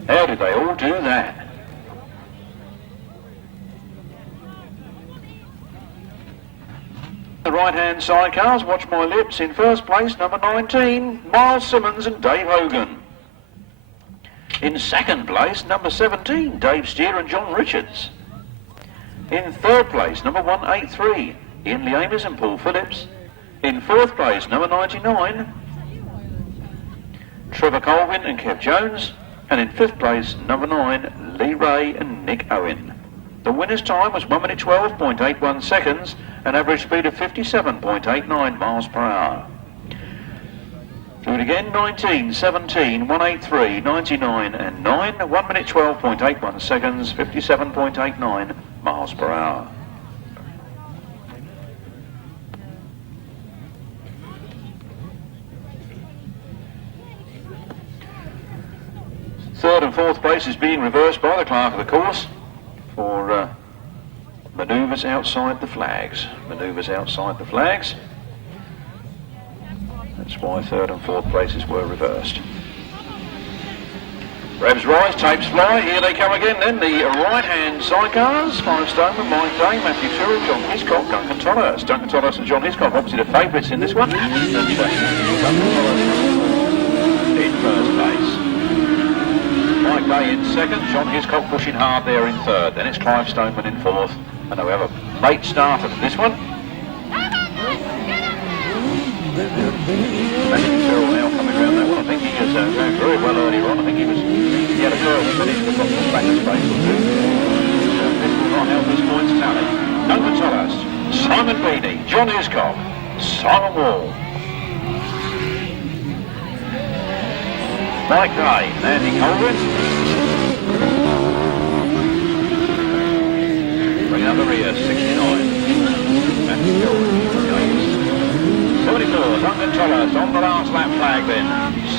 How did they all do that? The right-hand sidecars, watch my lips. In first place, number 19, Myles Simmons and Dave Hogan. In second place, number 17, Dave Steer and John Richards. In third place, number 183, Ian Lee Ames and Paul Phillips. In fourth place, number 99, Trevor Colvin and Kev Jones. And in fifth place, number 9, Lee Ray and Nick Owen. The winner's time was 1 minute 12.81 seconds, an average speed of 57.89 miles per hour. Do it again, 19, 17, 183, 99 and 9, 1 minute 12.81 seconds, 57.89 miles per hour. Third and fourth place is being reversed by the clerk of the course for manoeuvres outside the flags. Manoeuvres outside the flags. That's why third and fourth places were reversed. Revs rise, tapes fly. Here they come again then. The right-hand sidecars. 5 Stoneman, Mike Day, Matthew Tyrrell, John Hiscock, Duncan Tolhurst. Duncan Tolhurst and John Hiscock obviously the favourites in this one. And Duncan Tolhurst in first place. Mike Day in second, John Hiscock pushing hard there in third. Then it's Clive Stoneman in fourth. And we have a late starter to this one. Matthew Tyrrell now coming around that one. I think he was going very well earlier on. I think he had a curl finish but got back a space or two. So this will not help his points tally. Duncan Tolhurst, Simon Beattie, John Hiscock, Simon Wall, Mike Day, Andy Colvin. Bringing up the rear, 69. Matthew Tyrrell, 74, Duncan Tolhurst on the last lap flag then.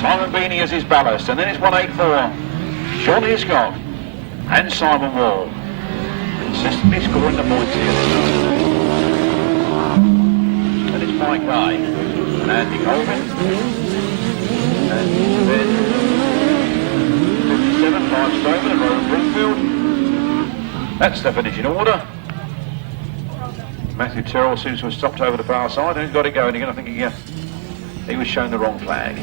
Simon Beattie as his ballast, and then it's 184. John Hiscock and Simon Wall. Consistently scoring the points here. And it's Mike Day and Andy Colvin. And then 57, Clive Stoneman and Roland Broomfield. That's the finishing order. Matthew Tyrrell seems to have stopped over the far side and got it going again. I think he was shown the wrong flag.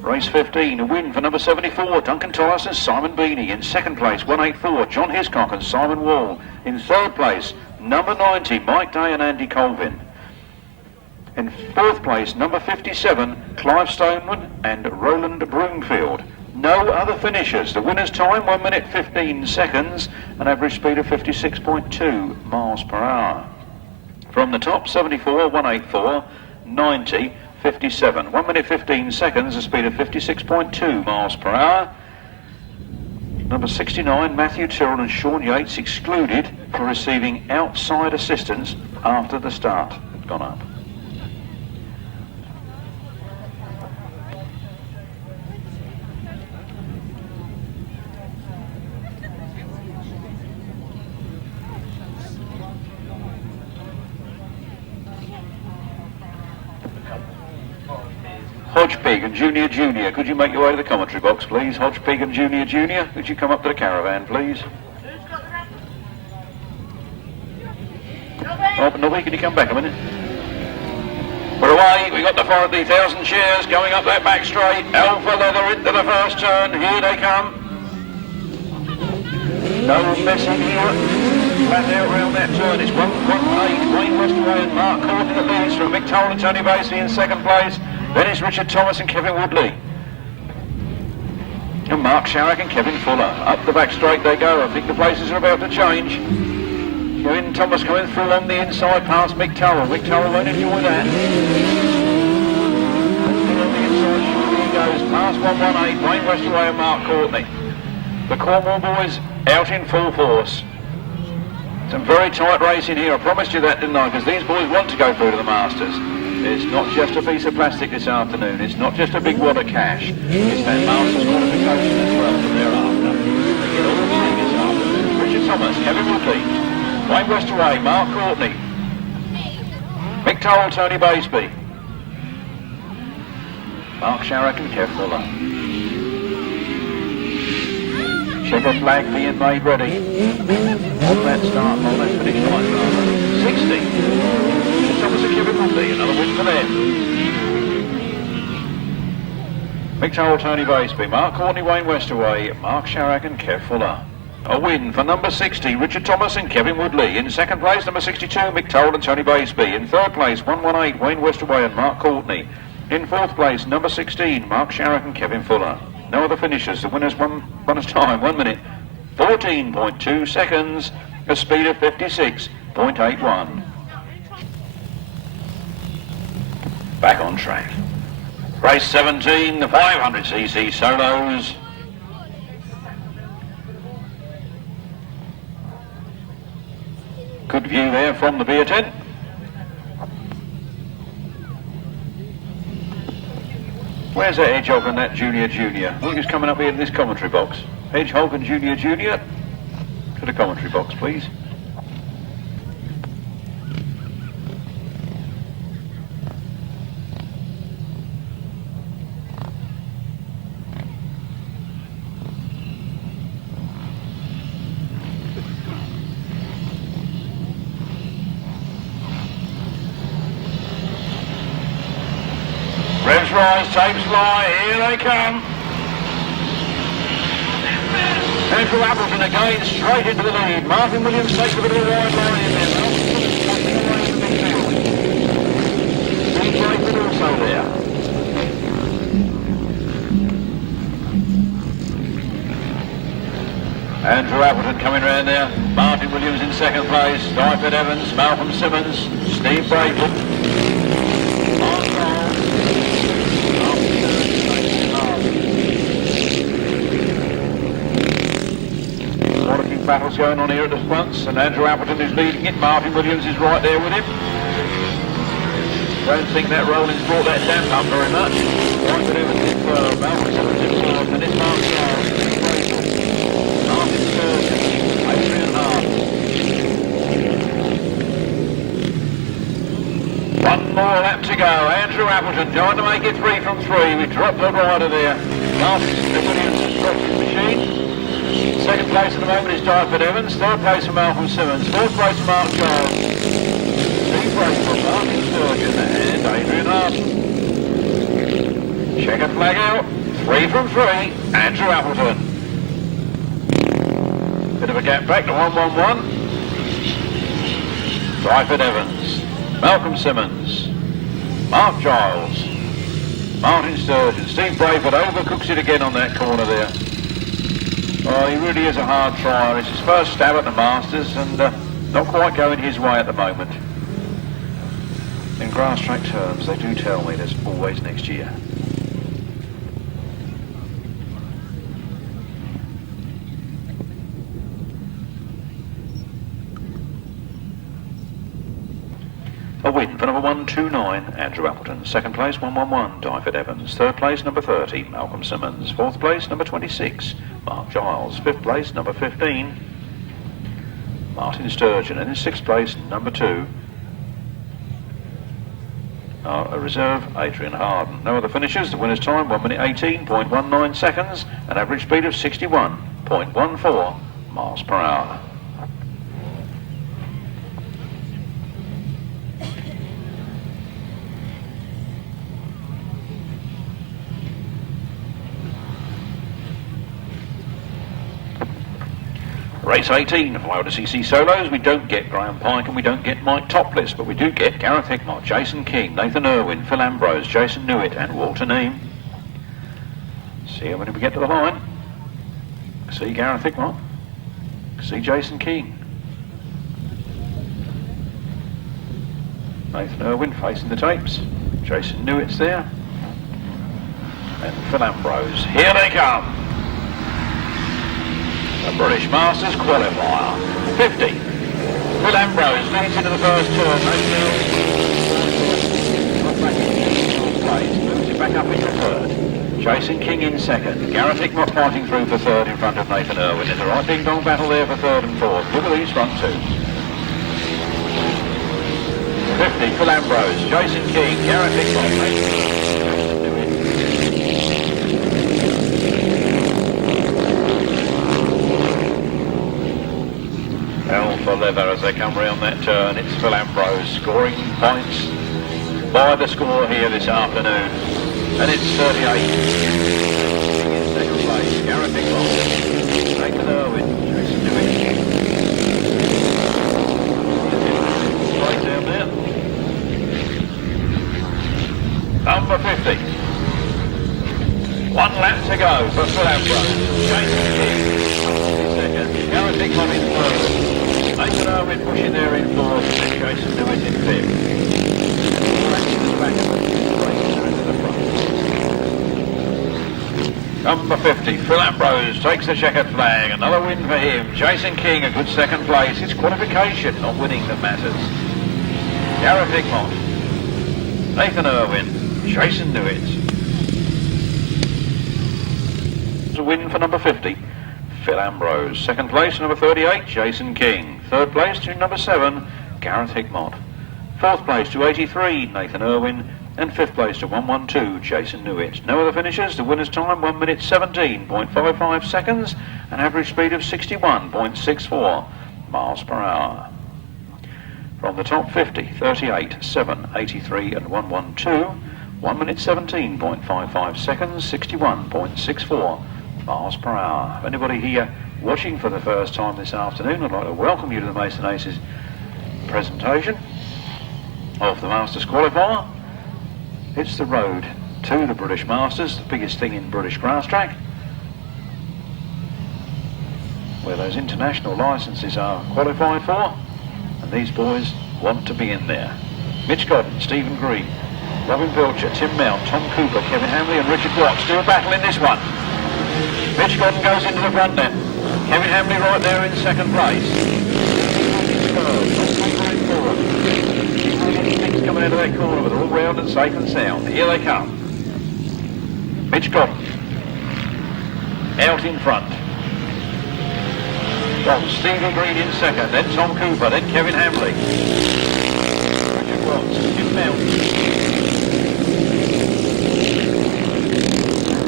Race 15, a win for number 74, Duncan Tolhurst and Simon Beattie. In second place, 184, John Hiscock and Simon Wall. In third place, number 90, Mike Day and Andy Colvin. In fourth place, number 57, Clive Stoneman and Roland Broomfield. No other finishers. The winner's time, 1 minute 15 seconds, an average speed of 56.2 miles per hour. From the top, 74, 184, 90, 57. 1 minute 15 seconds, a speed of 56.2 miles per hour. Number 69, Matthew Tyrrell and Sean Yates excluded for receiving outside assistance after the start had gone up. Hodgepig and Junior, could you make your way to the commentary box, please? Hodgepig and Junior, could you come up to the caravan, please? Oh, Nobby, can you come back a minute? We're away, we got the 40,000 shares going up that back straight. Alpha Leather into the first turn, here they come. No messing here. Flat out round that turn, it's 118. Wayne Westaway and Mark Courtney that leads from Mick Toll and Tony Basely in second place. Then it's Richard Thomas and Kevin Woodley. And Mark Sharrock and Kevin Fuller. Up the back straight they go. I think the places are about to change. Kevin Thomas coming through on the inside past Mick Toll. Mick Toll won't enjoy that. On the inside, surely he goes past 118. Wayne Westaway and Mark Courtney. The Cornwall boys out in full force. Some very tight racing here. I promised you that, didn't I? Because these boys want to go through to the Masters. It's not just a piece of plastic this afternoon. It's not just a big wad of cash. It's that Masters qualification as well from thereafter. They get all three this afternoon. Richard Thomas, Kevin Woodley, Wayne Westaway, Mark Courtney, Mick Toll, Tony Baseby, Mark Sharrock and Kev Fuller. Checker flag being made ready. On that start, on that finish line rather. 60. Thomas and Kevin Woodley, another win for them. Mick Toll, Tony Baseby, Mark Courtney, Wayne Westaway, Mark Sharrock and Kev Fuller. A win for number 60, Richard Thomas and Kevin Woodley. In second place, number 62, Mick Toll and Tony Baseby. In third place, 118, Wayne Westaway and Mark Courtney. In fourth place, number 16, Mark Sharrock and Kevin Fuller. No other finishers. The winners won bonus time, 1 minute 14.2 seconds, a speed of 56.81. Back on track. Race 17, the 500cc solos. Good view there from the beer tent. Where's that Hedgehog and that Junior? I think he's coming up here in this commentary box. Hedgehog and Junior, to the commentary box, please. Revs rise, tapes lie, here they come. Andrew Appleton again straight into the lead. Martin Williams takes a bit of a wide line in there now. Braidford also there. Andrew Appleton coming round there. Martin Williams in second place. Braidford Evans, Malcolm Simmons, Steve Braidford. Battles going on here at the fronts, and Andrew Appleton is leading it. Martin Williams is right there with him. Don't think that rolling's brought that damp up very much. Braidford Evans in third, Malcolm Simmons in fourth, and it's Mark Giles, Martin Sturgeon, 83.5. One more lap to go. Andrew Appleton trying to make it 3 from 3. We dropped the rider there. Martin Williams has dropped his machine. Second place at the moment is Braidford Evans. Third place for Malcolm Simmons. Fourth place for Mark Giles. Steve Braidford, Martin Sturgeon and Adrian Larson. Checker flag out. 3 from 3. Andrew Appleton. Bit of a gap back to 111. Braidford Evans. Malcolm Simmons. Mark Giles. Martin Sturgeon. Steve Braidford overcooks it again on that corner there. Oh, he really is a hard trier. It's his first stab at the Masters and not quite going his way at the moment. And grass track terms, they do tell me there's always next year. A win for number 129, Andrew Appleton. Second place, 111, Braidford Evans. Third place, number 30, Myles Simmons. Fourth place, number 26, Giles. Fifth place, number 15, Martin Sturgeon. And in sixth place, number 2, a reserve, Adrian Harden. No other finishers. The winner's time, 1 minute 18.19 seconds, an average speed of 61.14 miles per hour. Race 18 for RHC Solos. We don't get Graham Pike and we don't get Mike Topless, but we do get Gareth Hickmott, Jason King, Nathan Irwin, Phil Ambrose, Jason Newitt and Walter Neame. See how many we get to the line. See Gareth Hickmott. See Jason King. Nathan Irwin facing the tapes. Jason Newitt's there. And Phil Ambrose. Here they come. The British Masters Qualifier. 50. Phil Ambrose leads into the first turn. Moves it back up into third. Jason King in second. Gareth Hickmott fighting through for third in front of Nathan Irwin. There's a right ding-dong battle there for third and fourth. Look at these front two. 50. Phil Ambrose. Jason King. Gareth Hickmott. Hell for leather as they come round that turn. It's Phil Ambrose scoring points by the score here this afternoon. And it's 38. In second place, Gareth Hickmott. Nathan Irwin, Jason Newitt. Right down there. Number 50. 1 lap to go for Phil Ambrose. Jason King. Second. Gareth Hickmott in third. Nathan Irwin pushing there in fourth, and Jason Newitt in fifth. Number 50, Phil Ambrose takes the checkered flag. Another win for him. Jason King, a good second place. It's qualification, not winning that matters. Gareth Hickmott, Nathan Irwin, Jason Newitt. It's a win for number 50. Phil Ambrose. Second place, number 38, Jason King. Third place to number 7, Gareth Hickmott. Fourth place to 83, Nathan Irwin. And fifth place to 112, Jason Newitt. No other finishers. The winner's time, 1 minute 17.55 seconds. An average speed of 61.64 miles per hour. From the top 50, 38, 7, 83 and 112. 1 minute 17.55 seconds, 61.64 miles per hour. If anybody here watching for the first time this afternoon, I'd like to welcome you to the Maidstone Aces presentation of the Masters Qualifier. It's the road to the British Masters, the biggest thing in British grass track, where those international licenses are qualified for, and these boys want to be in there. Mitch Godden, Stephen Green, Robin Pilcher, Tim Mount, Tom Cooper, Kevin Hamley and Richard Watts do a battle in this one. Mitch Godden goes into the front then. Kevin Hamley right there in second place. Things coming out of that corner, but they're all round and safe and sound. Here they come. Mitch Godden out in front. From Stevie Green in second, then Tom Cooper, then Kevin Hamley. Richard Watts, Tim Mount.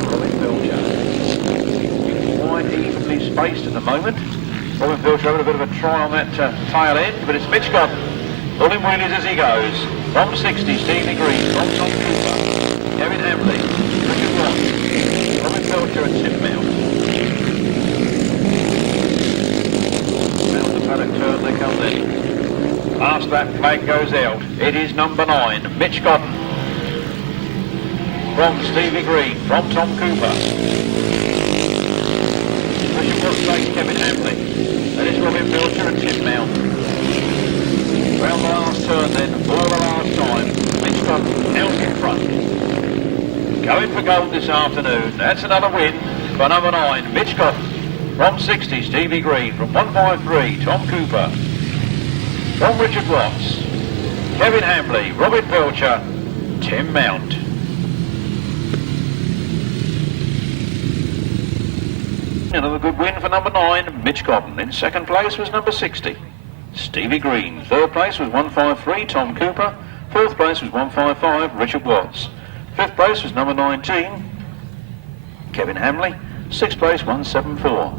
Robin Pilcher. Quite evenly spaced at the moment. Robin Pilcher having a bit of a try on that tail end, but it's Mitch Godden. Pulling wheelies as he goes. From 60, Stevie Green. From Tom Cooper, Kevin Hamley, Richard Watts, Robin Pilcher and Tim Mount. Round the paddock turn they come then. Past that flag goes out. It is number 9, Mitch Godden. From Stevie Green, from Tom Cooper. Richard Watts takes Kevin Hamley. That is Robin Pilcher and Tim Mount. Round the last turn then, for the last time, Hiscock out in front. Going for gold this afternoon. That's another win for number 9, Mitch Godden. From 60, Stevie Green. From 153, Tom Cooper. From Richard Watts, Kevin Hamley, Robin Belcher, Tim Mount. Another good win for number 9, Mitch Godden. In second place was number 60, Stevie Green. Third place was 153, Tom Cooper. Fourth place was 155, Richard Watts. Fifth place was number 19, Kevin Hamley. Sixth place, 174,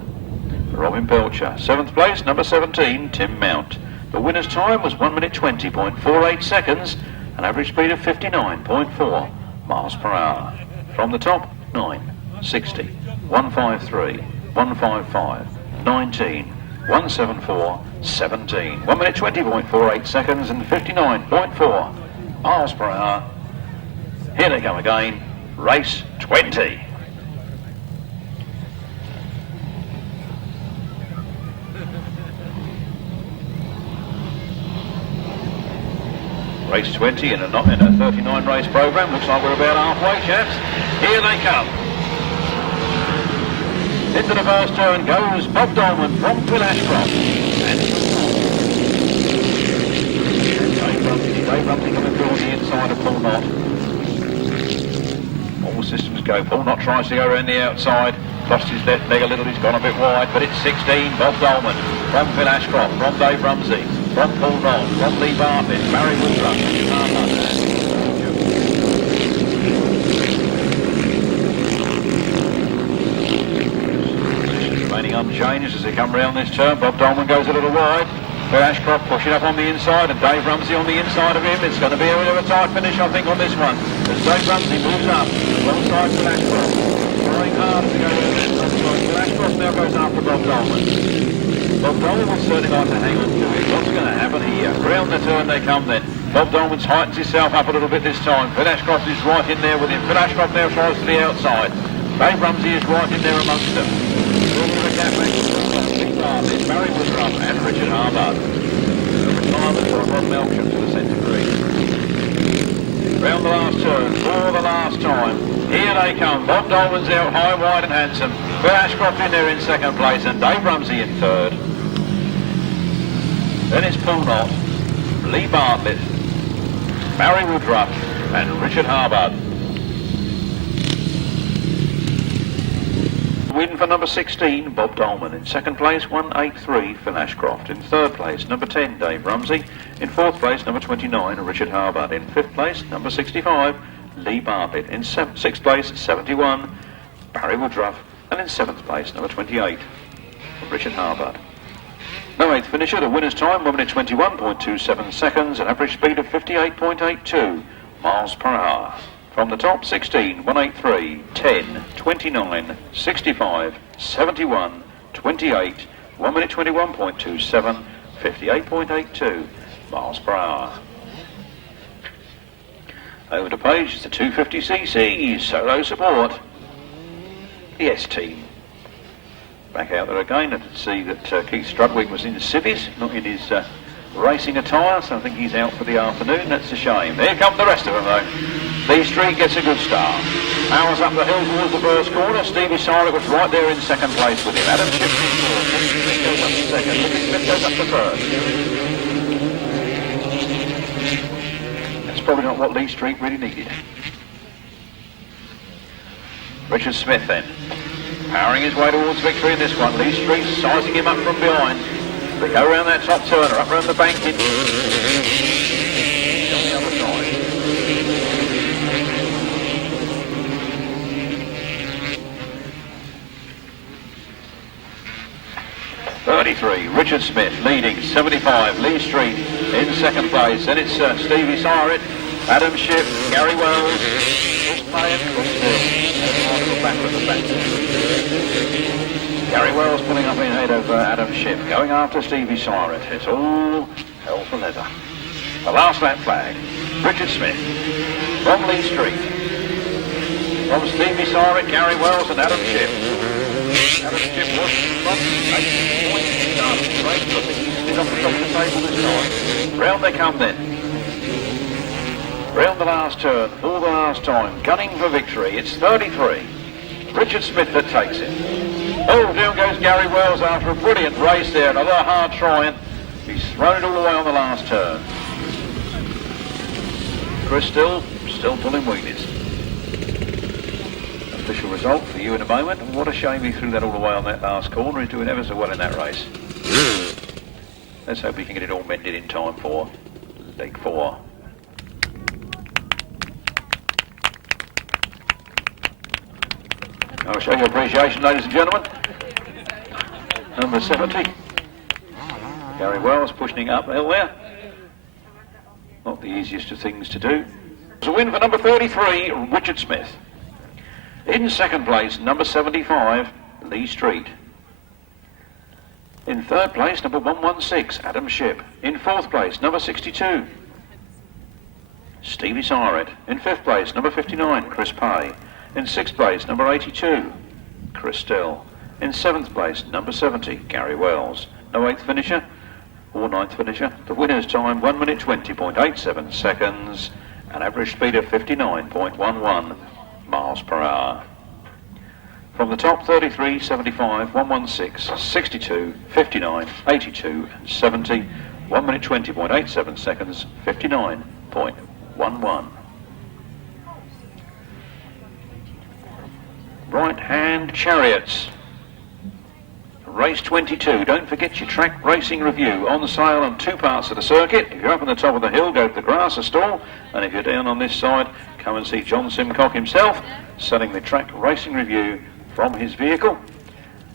Robin Belcher. Seventh place, number 17, Tim Mount. The winner's time was 1 minute 20.48 seconds, an average speed of 59.4 miles per hour. From the top, 9, 60, 153, 155, 19, 174, 17. 1 minute 20.48 seconds and 59.4 miles per hour. Here they come again, race 20. Race 20 in a 39 race programme. Looks like we're about halfway, chaps. Here they come. Into the first turn goes Bob Dolman from Phil Ashcroft. And Dave Rumsey coming through on the inside of Paul Knott. All systems go. Paul Knott tries to go around the outside. Lost his left leg a little, he's gone a bit wide, but it's 16, Bob Dolman, from Phil Ashcroft, from Dave Rumsey, from Paul Knott, from Lee Bartlett, Barry Woodruff, positions remaining unchanged as they come round this turn. Bob Dolman goes a little wide, Phil Ashcroft pushing up on the inside, and Dave Rumsey on the inside of him. It's going to be a bit of a tight finish, I think, on this one, as Dave Rumsey moves up, alongside Phil Ashcroft. Trying hard to go around that outside. Phil Ashcroft now goes after Bob Dolman. Bob Dolman will certainly like to hang on to it. What's going to happen here? Round the turn they come then. Bob Dolman heightens himself up a little bit this time. Phil Ashcroft is right in there with him. Phil Ashcroft now tries to the outside. Dave Rumsey is right in there amongst them. There's Barry Woodruff and Richard Harbour. Retirement for Ron Melksham to the centre green. Round the last turn for the last time. Here they come. Bob Dolman's out high, wide and handsome. Phil Ashcroft in there in second place and Dave Rumsey in third. Then it's Paul Knott, Lee Bartlett, Barry Woodruff and Richard Harbour. Win for number 16, Bob Dolman. In second place, 183, Phil Ashcroft. In third place, number 10, Dave Rumsey. In fourth place, number 29, Richard Harbour. In fifth place, number 65, Lee Bartlett. In sixth place, 71, Barry Woodruff. And in seventh place, number 28, Richard Harbour. No eighth finisher, the winner's time, 1 minute 21.27 seconds, an average speed of 58.82 miles per hour. From the top, 16, 183, 10, 29, 65, 71, 28, 1 minute 21.27, 58.82 miles per hour. Over to page, it's the 250cc solo support, the S team. Back out there again, and see that Keith Strudwick was in civvies, not in his racing attire, so I think he's out for the afternoon. That's a shame. Here come the rest of them though. Lee Street gets a good start. Powers up the hill towards the first corner. Stevie Siler was right there in second place with him. Adam Shipp goes up to second. Smith goes up to first. That's probably not what Lee Street really needed. Richard Smith then, powering his way towards victory in this one. Lee Street sizing him up from behind. They go around that top turner, up around the bank in. On the other side. 33, Richard Smith leading, 75, Lee Street in second place. Then it's Stevie Siret, Adam Shipp, Gary Wells, Gary Wells pulling up in ahead of Adam Shipp, going after Stevie Siret. It's all hell for leather. The last lap flag, Richard Smith from Lee Street, from Stevie Siret, Gary Wells and Adam Shipp. Adam Shipp was from 8 points. Great, I think he's still off the top of the table this time. Round they come then. Round the last turn, for the last time, gunning for victory. It's 33. Richard Smith that takes it. Oh, down goes Gary Wells after a brilliant race there. Another hard try, and he's thrown it all the way on the last turn. Chris still pulling weakness. Official result for you in a moment. What a shame he threw that all the way on that last corner. He's doing ever so well in that race. Let's hope he can get it all mended in time for leg 4. I'll show you appreciation, ladies and gentlemen. Number 70. Gary Wells pushing uphill there. Not the easiest of things to do. It's a win for number 33, Richard Smith. In second place, number 75, Lee Street. In third place, number 116, Adam Ship. In fourth place, number 62, Stevie Sired. In fifth place, number 59, Chris Pay. In sixth place, number 82, Chris Still. In seventh place, number 70, Gary Wells. No eighth finisher or ninth finisher. The winner's time, 1 minute 20.87 seconds, an average speed of 59.11 miles per hour. From the top, 33, 75, 116, 62, 59, 82 and 70, 1 minute 20.87 seconds, 59.11. Right hand chariots. Race 22. Don't forget your track racing review on sale on 2 parts of the circuit. If you're up on the top of the hill, go to the Grasser stall, and if you're down on this side, come and see John Hiscock himself selling the track racing review from his vehicle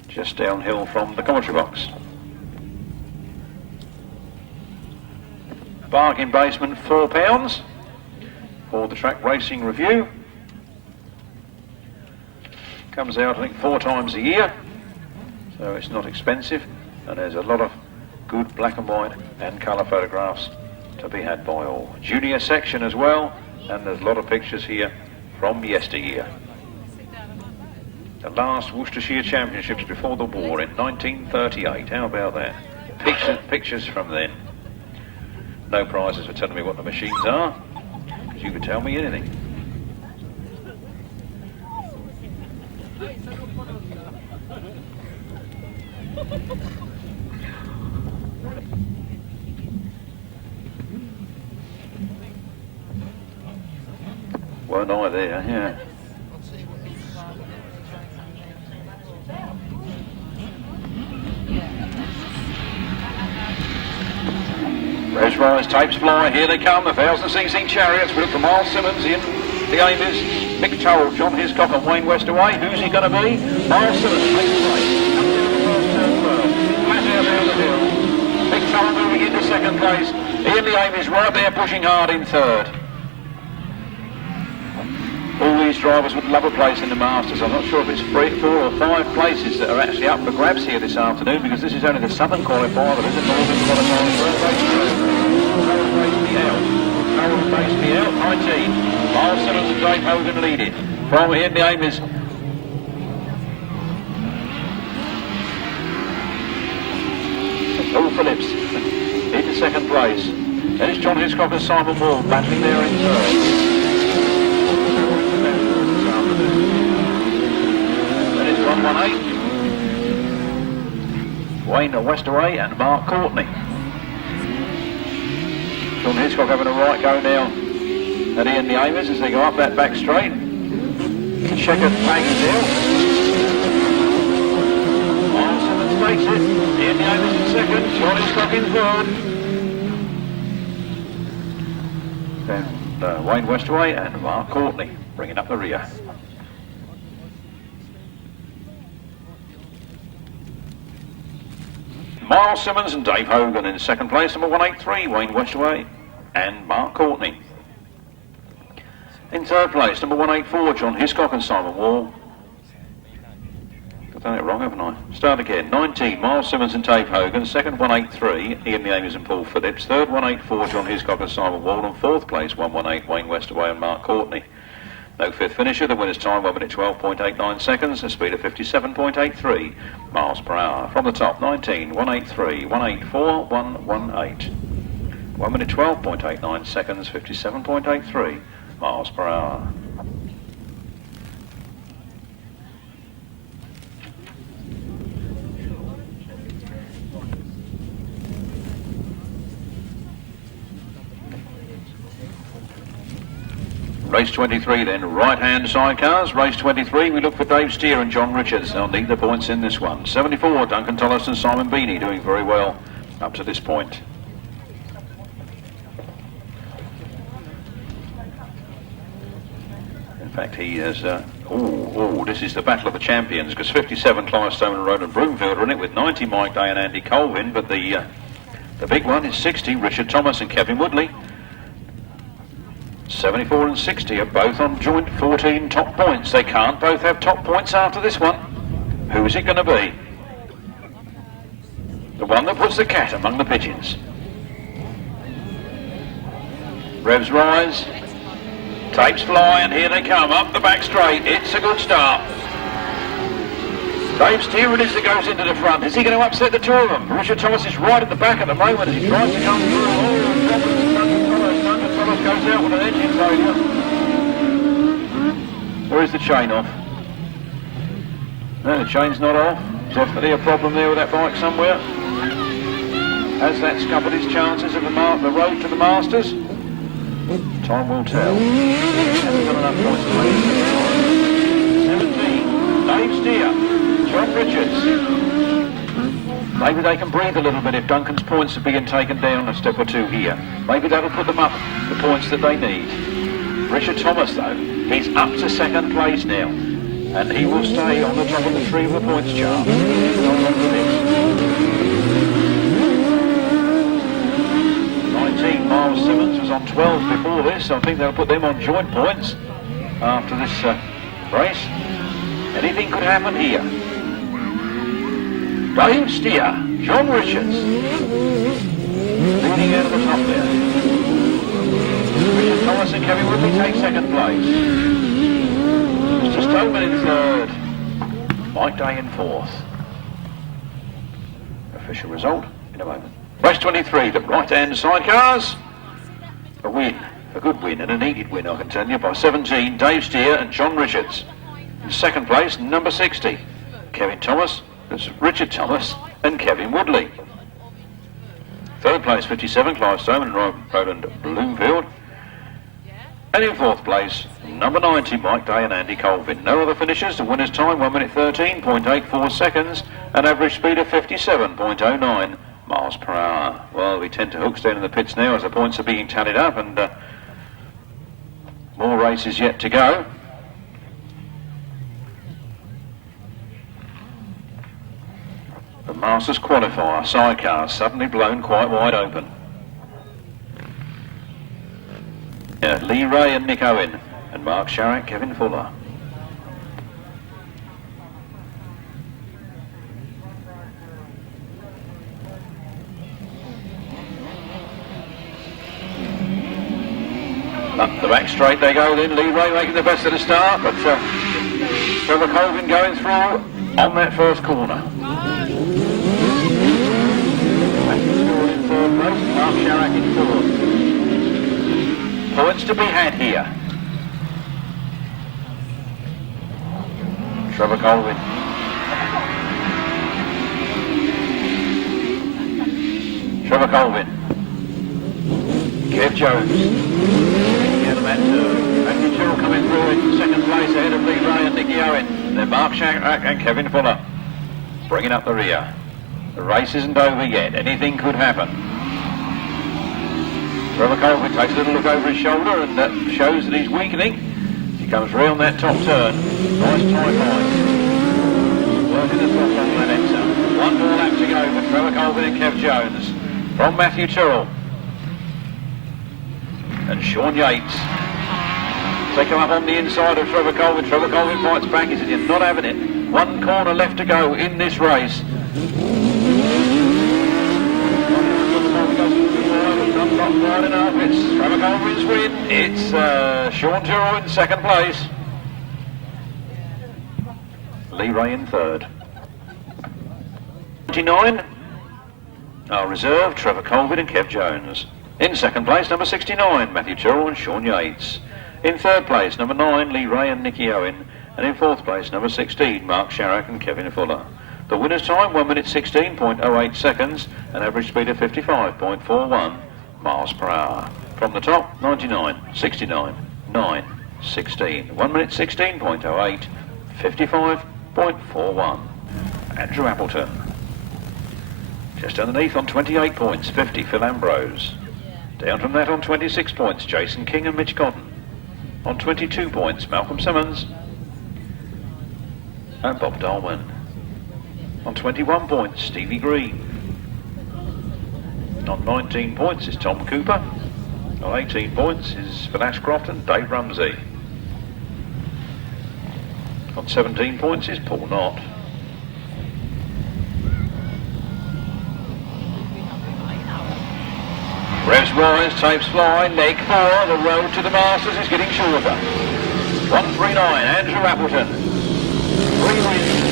just downhill from the commentary box. Bargain basement, £4 for the track racing review. Comes out, I think, 4 times a year, so it's not expensive, and there's a lot of good black and white and colour photographs to be had by all. Junior section as well, and there's a lot of pictures here from yesteryear. The last Worcestershire Championships before the war in 1938, how about that? Pictures from then. No prizes for telling me what the machines are, because you could tell me anything. Weren't I there, yeah. Pressurised tapes fly, here they come, the 1000cc chariots. We look for Myles Simmons in the aim is Mick Toll, John Hiscock and Wayne West away. Who's he going to be? Myles Simmons makes the race. Flat out down the hill. Mick Toll moving into second place. Ian the aim is right there pushing hard in third. All these drivers would love a place in the Masters. I'm not sure if it's 3, 4 or 5 places that are actually up for grabs here this afternoon, because this is only the Southern Qualifier, there isn't Northern Qualifier. Harold Baseby out, 19. Myles Simmons and Dave Hogan leading. From here, the aim is Paul Phillips in second place. Then it's John Hiscock and Simon Wall battling there in third. Then it's 118. Wayne Westaway and Mark Courtney. John Hiscock having a right go now at Ian the Amers as they go up that back straight. Checker hangs out. Myles Simmons takes it. Ian the Amers in second. John Hiscock in third. Then Wayne Westaway and Mark Courtney bringing up the rear. Myles Simmons and Dave Hogan in second place, number 183, Wayne Westaway and Mark Courtney. In third place, number 184, John Hiscock and Simon Wall. I've done it wrong, haven't I? Start again. 19, Myles Simmons and Dave Hogan. Second, 183, Ian the Amers and Paul Phillips. Third, 184, John Hiscock and Simon Wall. And fourth place, 118, Wayne Westaway and Mark Courtney. No fifth finisher. The winner's time, 1 minute 12.89 seconds, a speed of 57.83 miles per hour. From the top, 19, 183, 184, 118. 1 minute 12.89 seconds, 57.83 miles per hour. Race 23 then, right-hand sidecars. Race 23, we look for Dave Steer and John Richards. They'll need the points in this one. 74, Duncan Tolhurst and Simon Beanie doing very well up to this point. In fact, he has... this is the battle of the champions, because 57, Clive Stoneman Road and Broomfield are in it with 90, Mike Day and Andy Colvin, but the big one is 60, Richard Thomas and Kevin Woodley. 74 and 60 are both on joint 14 top points. They can't both have top points after this one. Who is it going to be? The one that puts the cat among the pigeons. Revs rise, tapes fly, and here they come up the back straight. It's a good start. Dave Steer it is that goes into the front. Is he going to upset the two of them? Richard Thomas is right at the back at the moment as he tries to come through. Goes out with an engine failure. Or is the chain off? No, the chain's not off. Definitely a problem there with that bike somewhere. Has that scuppered his chances of the road to the Masters? Time will tell. Hasn't got enough points to make it. 17, Dave Steer, John Richards. Maybe they can breathe a little bit if Duncan's points are being taken down a step or two here. Maybe that'll put them up the points that they need. Richard Thomas, though, he's up to second place now, and he will stay on the top of the three of the points chart. 19, Myles Simmons was on 12 before this, so I think they'll put them on joint points after this race. Anything could happen here. Dave Steer, John Richards, leading out of the top there. Richard Thomas and Kevin Woodley take second place. Mr. Stoneman in third. Mike Day in fourth. Official result in a moment. Race 23, the right-hand sidecars. A win, a good win and a needed win, I can tell you, by 17, Dave Steer and John Richards. In second place, number 60, Kevin Thomas. It's Richard Thomas and Kevin Woodley. Third place, 57, Clive Stoneman and Roland Bloomfield. And in fourth place, number 90, Mike Day and Andy Colvin. No other finishers. The winner's time, 1 minute 13.84 seconds, an average speed of 57.09 miles per hour. Well, we tend to hook down in the pits now as the points are being tallied up, and more races yet to go. The Masters Qualifier, sidecars suddenly blown quite wide open. Lee Ray and Nick Owen, and Mark Sharrock, Kevin Fuller. Up the back straight they go then, Lee Ray making the best of the start, but Trevor Colvin going through on that first corner. Mark Sharrock in fourth. Points to be had here. Trevor Colvin. Trevor Colvin. Kev Jones. Out of that Matthew Tyrrell coming through in second place ahead of Lee Ray and Nicky Owen. Then Mark Sharrock and Kevin Fuller bringing up the rear. The race isn't over yet. Anything could happen. Trevor Colvin takes a little look over his shoulder, and that shows that he's weakening. He comes round that top turn. Nice tight line. Working the throttle on that exit. One more lap to go for Trevor Colvin and Kev Jones. From Matthew Tyrrell. And Sean Yates. They come up on the inside of Trevor Colvin. Trevor Colvin fights back. He said, "You're not having it." 1 corner left to go in this race. Not enough. It's Trevor Colvin's win. It's Sean Tyrrell in second place. Lee Ray in third. 29. Our reserve, Trevor Colvin and Kev Jones. In second place, number 69, Matthew Tyrrell and Sean Yates. In third place, number 9, Lee Ray and Nicky Owen. And in fourth place, number 16, Mark Sharrock and Kevin Fuller. The winner's time, 1 minute 16.08 seconds, an average speed of 55.41 miles per hour. From the top, 99, 69, 9, 16. 1 minute 16.08, 55.41. Andrew Appleton. Just underneath on 28 points, 50, Phil Ambrose. Down from that on 26 points, Jason King and Mitch Godden. On 22 points, Myles Simmons and Bob Dolman. On 21 points, Stevie Green. On 19 points is Tom Cooper. On 18 points is Phil Ashcroft and Dave Rumsey. On 17 points is Paul Knott. Revs rise, tapes fly, leg 4, the road to the Masters is getting shorter. 139, Andrew Appleton. 3 wins.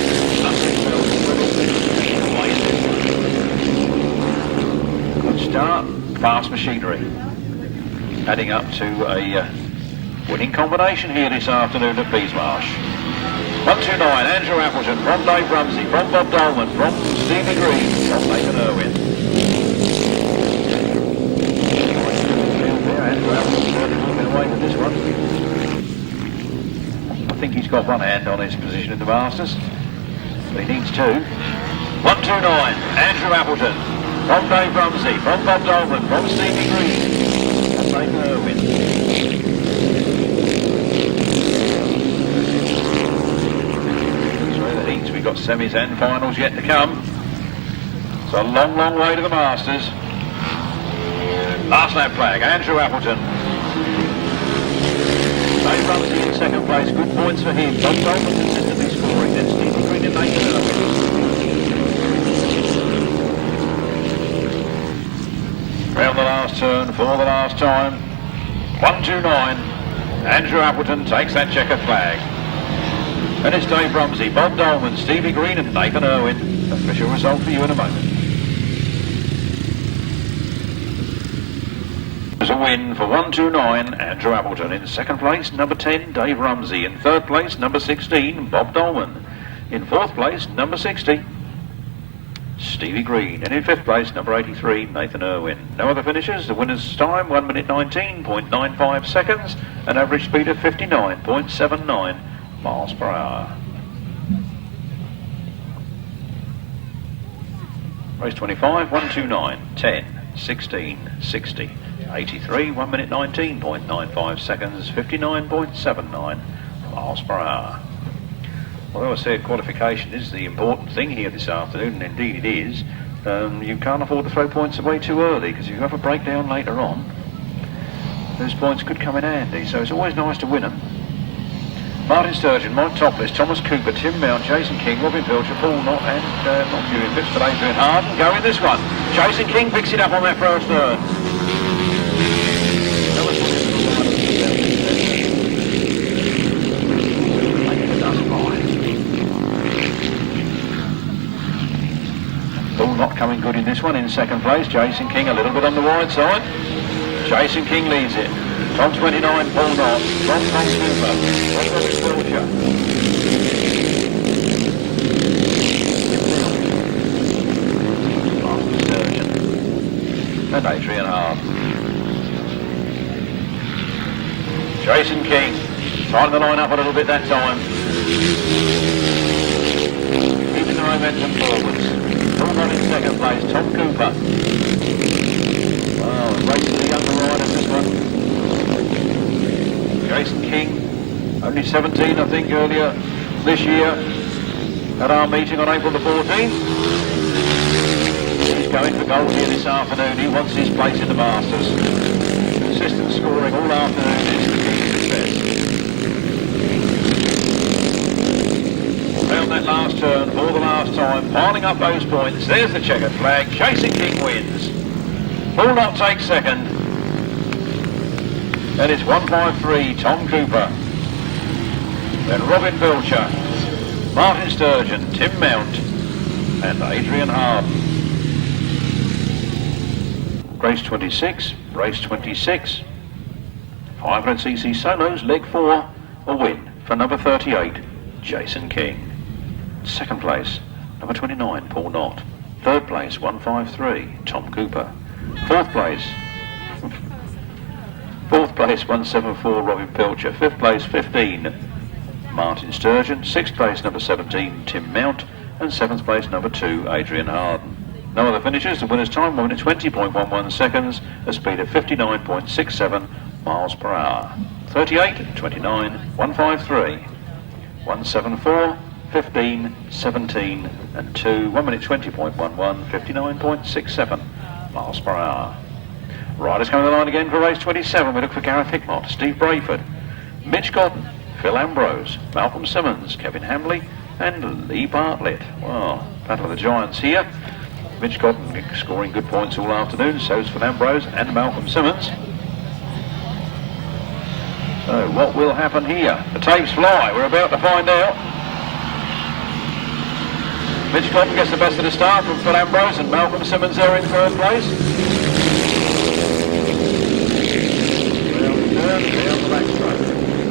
Good start, fast machinery. Adding up to a winning combination here this afternoon at Peasemarsh. 129, Andrew Appleton, from Dave Rumsey, from Bob Dolman, from Stevie Green, from Nathan Irwin. Away with this one. I think he's got one hand on his position in the Masters, but he needs two. 129, Andrew Appleton, from Dave Rumsey, from Bob Dolman, from Stevie Green, and Nathan Irwin. Through the heats, we've got semis and finals yet to come. It's a long, long way to the Masters. Last lap flag, Andrew Appleton. Dave Rumsey in second place, good points for him. Bob Dolman consistently scoring, then Stevie Green and Nathan Irwin. Round the last turn for the last time. 129, Andrew Appleton takes that checkered flag. And it's Dave Rumsey, Bob Dolman, Stevie Green and Nathan Irwin. Official result for you in a moment. A win for 129, Andrew Appleton. In second place, number 10, Dave Rumsey. In third place, number 16, Bob Dolman. In fourth place, number 60, Stevie Green. And in fifth place, number 83, Nathan Irwin. No other finishers. The winner's time, 1 minute 19.95 seconds, an average speed of 59.79 miles per hour. Race 25, 129, 10, 16, 60. 83, 1 minute 19.95 seconds, 59.79 miles per hour. Well, I said qualification is the important thing here this afternoon, and indeed it is. You can't afford to throw points away too early, because if you have a breakdown later on, those points could come in handy, so it's always nice to win them. Martin Sturgeon, Mike Topless, Thomas Cooper, Tim Mount, Jason King, Robin Pilcher, Paul Knott and not Julian Phipps, but Adrian Harden go in this one. Jason King picks it up on that first third. Paul Knott coming good in this one. In second place, Jason King a little bit on the wide side. Jason King leads it. From 29, Paul Knott. From Tom Cooper. From Robin Pilcher. And Adrian Harden. Jason King trying the line up a little bit that time. Keeping the momentum forwards. Paul Knott in second place, Tom Cooper. Wow, race for the younger riders this one. Jason King, only 17 I think earlier this year at our meeting on April the 14th. He's going for gold here this afternoon. He wants his place in the Masters. Consistent scoring all afternoon is the key to success. Round that last turn for the last time, piling up those points. There's the checkered flag. Jason King wins. Paul Knott takes second. And it's 153, Tom Cooper. Then Robin Pilcher, Martin Sturgeon, Tim Mount and Adrian Harden. Race 26, race 26. 500cc solos, leg 4, a win for number 38, Jason King. Second place, number 29, Paul Knott. Third place, 153, Tom Cooper. Fourth place, 174, Robin Pilcher. Fifth place, 15, Martin Sturgeon. Sixth place, number 17, Tim Mount. And seventh place, number 2, Adrian Harden. No other finishes. The winner's time, 1 minute 20.11 seconds, a speed of 59.67 miles per hour. 38, 29, 153, 174, 15, 17 and 2, 1 minute 20.11, 59.67 miles per hour. Riders coming to the line again for race 27. We look for Gareth Hickmott, Steve Braidford, Mitch Godden, Phil Ambrose, Malcolm Simmons, Kevin Hamley and Lee Bartlett. Well, battle of the giants here. Mitch Godden scoring good points all afternoon, so's Phil Ambrose and Malcolm Simmons. So what will happen here? The tapes fly, we're about to find out. Mitch Godden gets the best of the start from Phil Ambrose and Malcolm Simmons there in third place. Down the back stroke.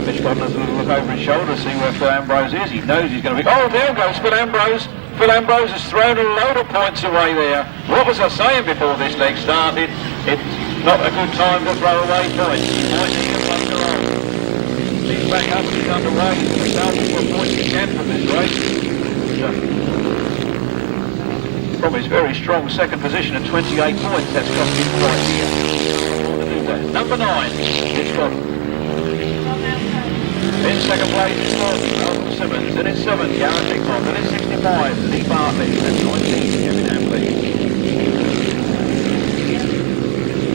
Mitch Godden has a little look over his shoulder to see where Phil Ambrose is. He knows he's going to be... Oh, there goes Phil Ambrose. Phil Ambrose has thrown a load of points away there. What was I saying before this leg started? It's not a good time to throw away points. He might need a bunker on. He's back up and he's underway. He's going to start with what points he can from this race. From his very strong second position at 28 points, that's cost him quite here. Number 9, Mitch Godden. In second place is Malcolm Simmons. Then it's 7, Gareth Hickmott. Then it's 65, Lee Bartlett. And 19, Kevin Hamley.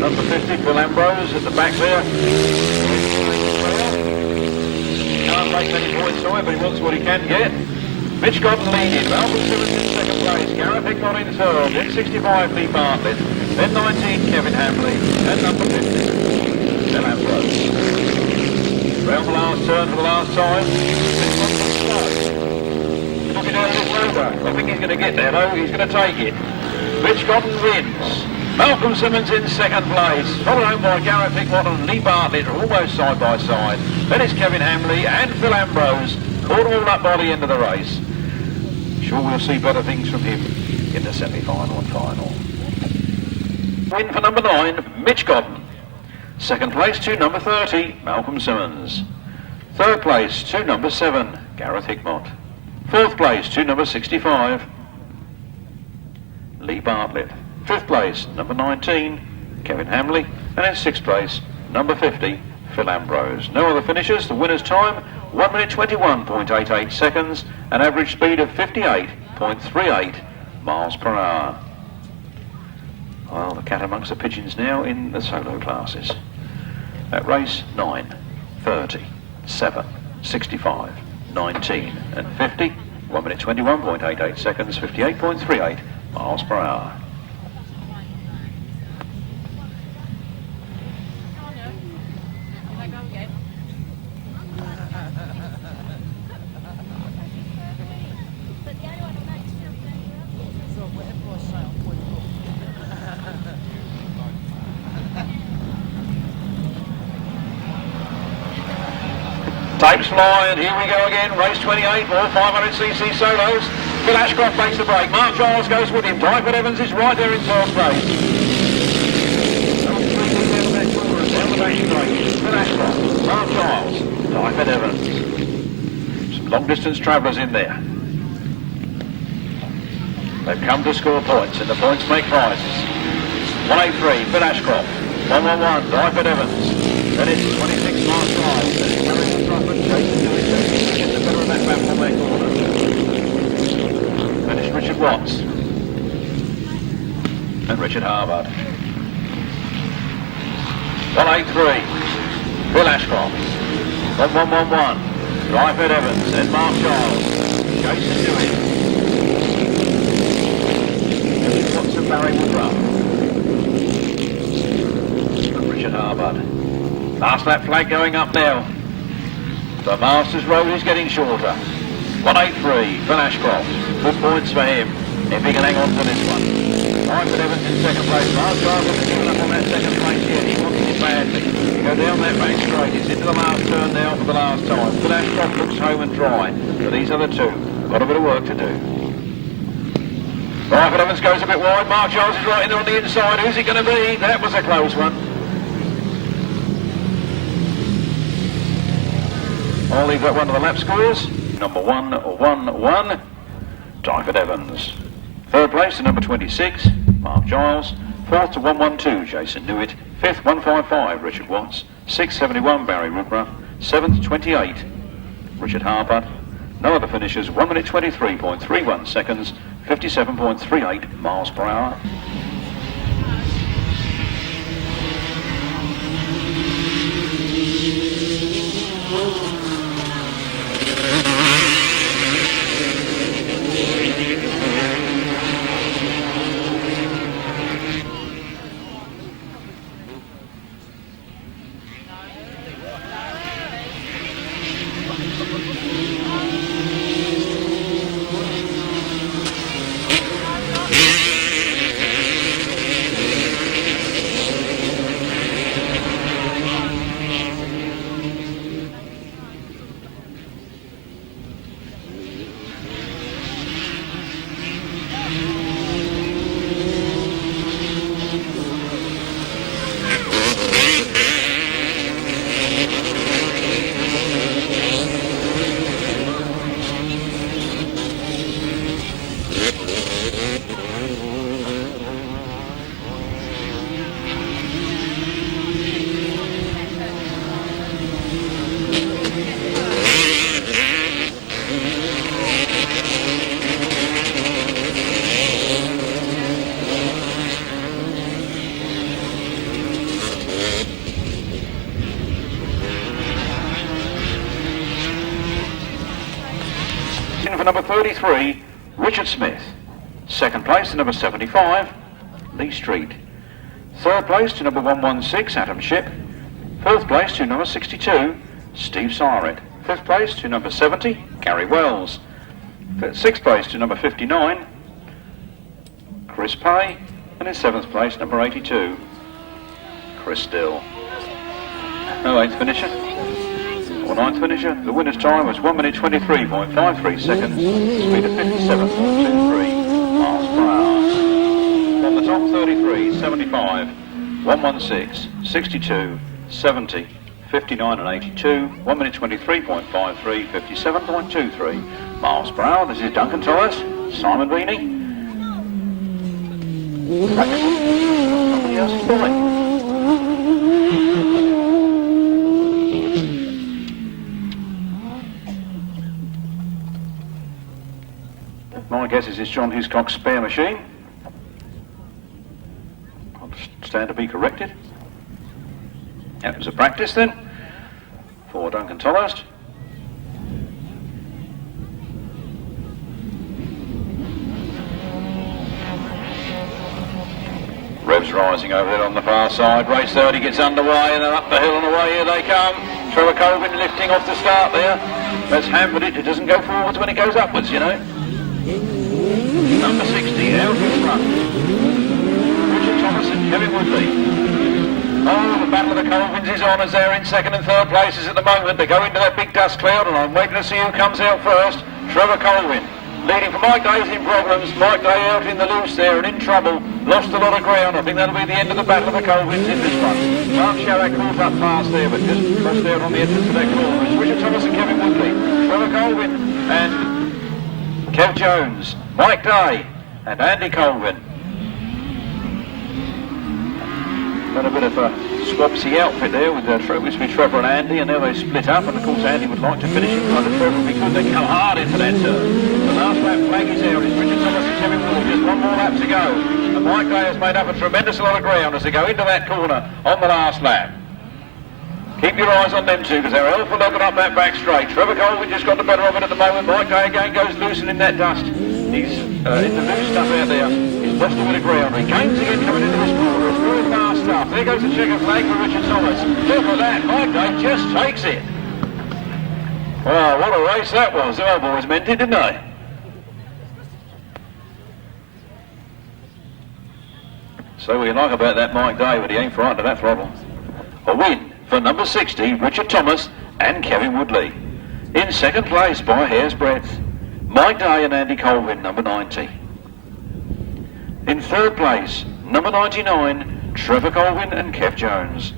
Number 50, Phil Ambrose at the back there. Can't make many points away, but he wants what he can get. Mitch Godden leading. Malcolm Simmons in second place. Gareth Hickmott in third. Then 65, Lee Bartlett. Then 19, Kevin Hamley. And number 50, Phil Ambrose. Round the last turn for the last time. Looking down this road. I think he's going to get there though. He's going to take it. Mitch Godden wins. Malcolm Simmons in second place. Followed home by Gareth Hickmott and Lee Bartlett, almost side by side. Then it's Kevin Hamley and Phil Ambrose. Caught them all up by the end of the race. Sure we'll see better things from him in the semi-final and final. Win for number 9, Mitch Godden. Second place to number 30, Malcolm Simmons. Third place to number 7, Gareth Hickmott. Fourth place to number 65, Lee Bartlett. Fifth place, number 19, Kevin Hamley. And in sixth place, number 50, Phil Ambrose. No other finishers. The winner's time, 1 minute 21.88 seconds, an average speed of 58.38 miles per hour. Well, the cat amongst the pigeons now in the solo classes. At race 9, 30, 7, 65, 19 and 50, 1 minute 21.88 seconds, 58.38 miles per hour. Tapes fly, and here we go again. Race 28, more 500cc solos. Phil Ashcroft makes the break. Mark Giles goes with him. Braidford Evans is right there in 12th place. Down the back straight. Phil Ashcroft, Mark Giles, Braidford Evans. Some long distance travellers in there. They've come to score points, and the points make prizes. 183, Phil Ashcroft. 111, Braidford Evans. Then it's 26 Mark Giles. Then it's Harry Crawford, Jason Lewis. Gets the better of that map on their corner. Then it's Richard Watts. And Richard Harvard. 183, Phil Ashcroft. 1111, Braidford Evans. Then Mark Giles. Jason Lewis. Richard Watts and Barry Woodruff. And Richard Harvard. Last lap flag going up now. The Masters Road is getting shorter. 183, Phil Ashcroft. Good points for him, if he can hang on to this one. Brightford Evans in second place. Myles Simmons has given up on that second place yet. He wants it badly. You go down that back straight. It's into the last turn now for the last time. Phil Ambrose looks home and dry. But these are the two. Got a bit of work to do. Brightford Evans goes a bit wide. Mark Giles is right in there on the inside. Who's it going to be? That was a close one. I'll leave that one to the lap scores. Number 111, Brightford Evans. Third place to number 26, Mark Giles. Fourth to 112, Jason Newitt. Fifth, 155, Richard Watts. Sixth, 71, Barry Woodruff. Seventh, 28, Richard Harper. No other finishers. 1 minute 23.31 seconds, 57.38 miles per hour. For number 33, Richard Smith. Second place to number 75, Lee Street. Third place to number 116, Adam Ship. Fourth place to number 62, Steve Syret. Fifth place to number 70, Gary Wells. Sixth place to number 59, Chris Pay. And in seventh place, number 82, Chris Still. No eighth finisher. Or ninth finisher, the winner's time was 1 minute 23.53 seconds, speed of 57.23 miles per hour. From the top 33, 75, 116, 62, 70, 59 and 82, 1 minute 23.53, 57.23 miles per hour. This is Duncan Tolhurst, Simon Beanie. Somebody else is pulling. My guess is it's John Hiscock's spare machine. I'll stand to be corrected. That was a practice then for Duncan Tolhurst. Revs rising over there on the far side. Race 30 gets underway and then up the hill and away here they come. Trevor Colvin lifting off the start there. That's hampered it. It doesn't go forwards when it goes upwards, you know. Number 60, out in front. Richard Thomas and Kevin Woodley. Oh, the battle of the Colvins is on as they're in second and third places at the moment. They go into that big dust cloud and I'm waiting to see who comes out first. Trevor Colvin leading for Mike Day's in problems. Mike Day out in the loose there and in trouble. Lost a lot of ground. I think that'll be the end of the battle of the Colvins in this one. Mark Sharrock caught up fast there but just crossed out on the entrance of that corner. It's Richard Thomas and Kevin Woodley. Trevor Colvin and Kev Jones, Mike Day and Andy Colvin. Got a bit of a swapsy outfit there with Trevor and Andy, and now they split up, and of course Andy would like to finish in front of Trevor because they come hard into that turn. The last lap flag is out. It's Richard Thomas and Kevin Woodley. Just one more lap to go. And Mike Day has made up a tremendous lot of ground as they go into that corner on the last lap. Keep your eyes on them two because they're hell for looking up that back straight. Trevor Colvin just got the better of it at the moment. Mike Day again goes loose in that dust. He's in the loose stuff out there. He's lost a bit of ground. He gains again coming into this corner. It's very fast stuff. There goes the checker flag for Richard Thomas. Look at that. Mike Day just takes it. Wow, what a race that was. The old boys meant it, didn't they? So what you like about that Mike Day, but he ain't frightened of that throttle. A win for number 60, Richard Thomas and Kevin Woodley. In second place by a hair's breadth, Mike Day and Andy Colvin, number 90. In third place, number 99, Trevor Colvin and Kev Jones.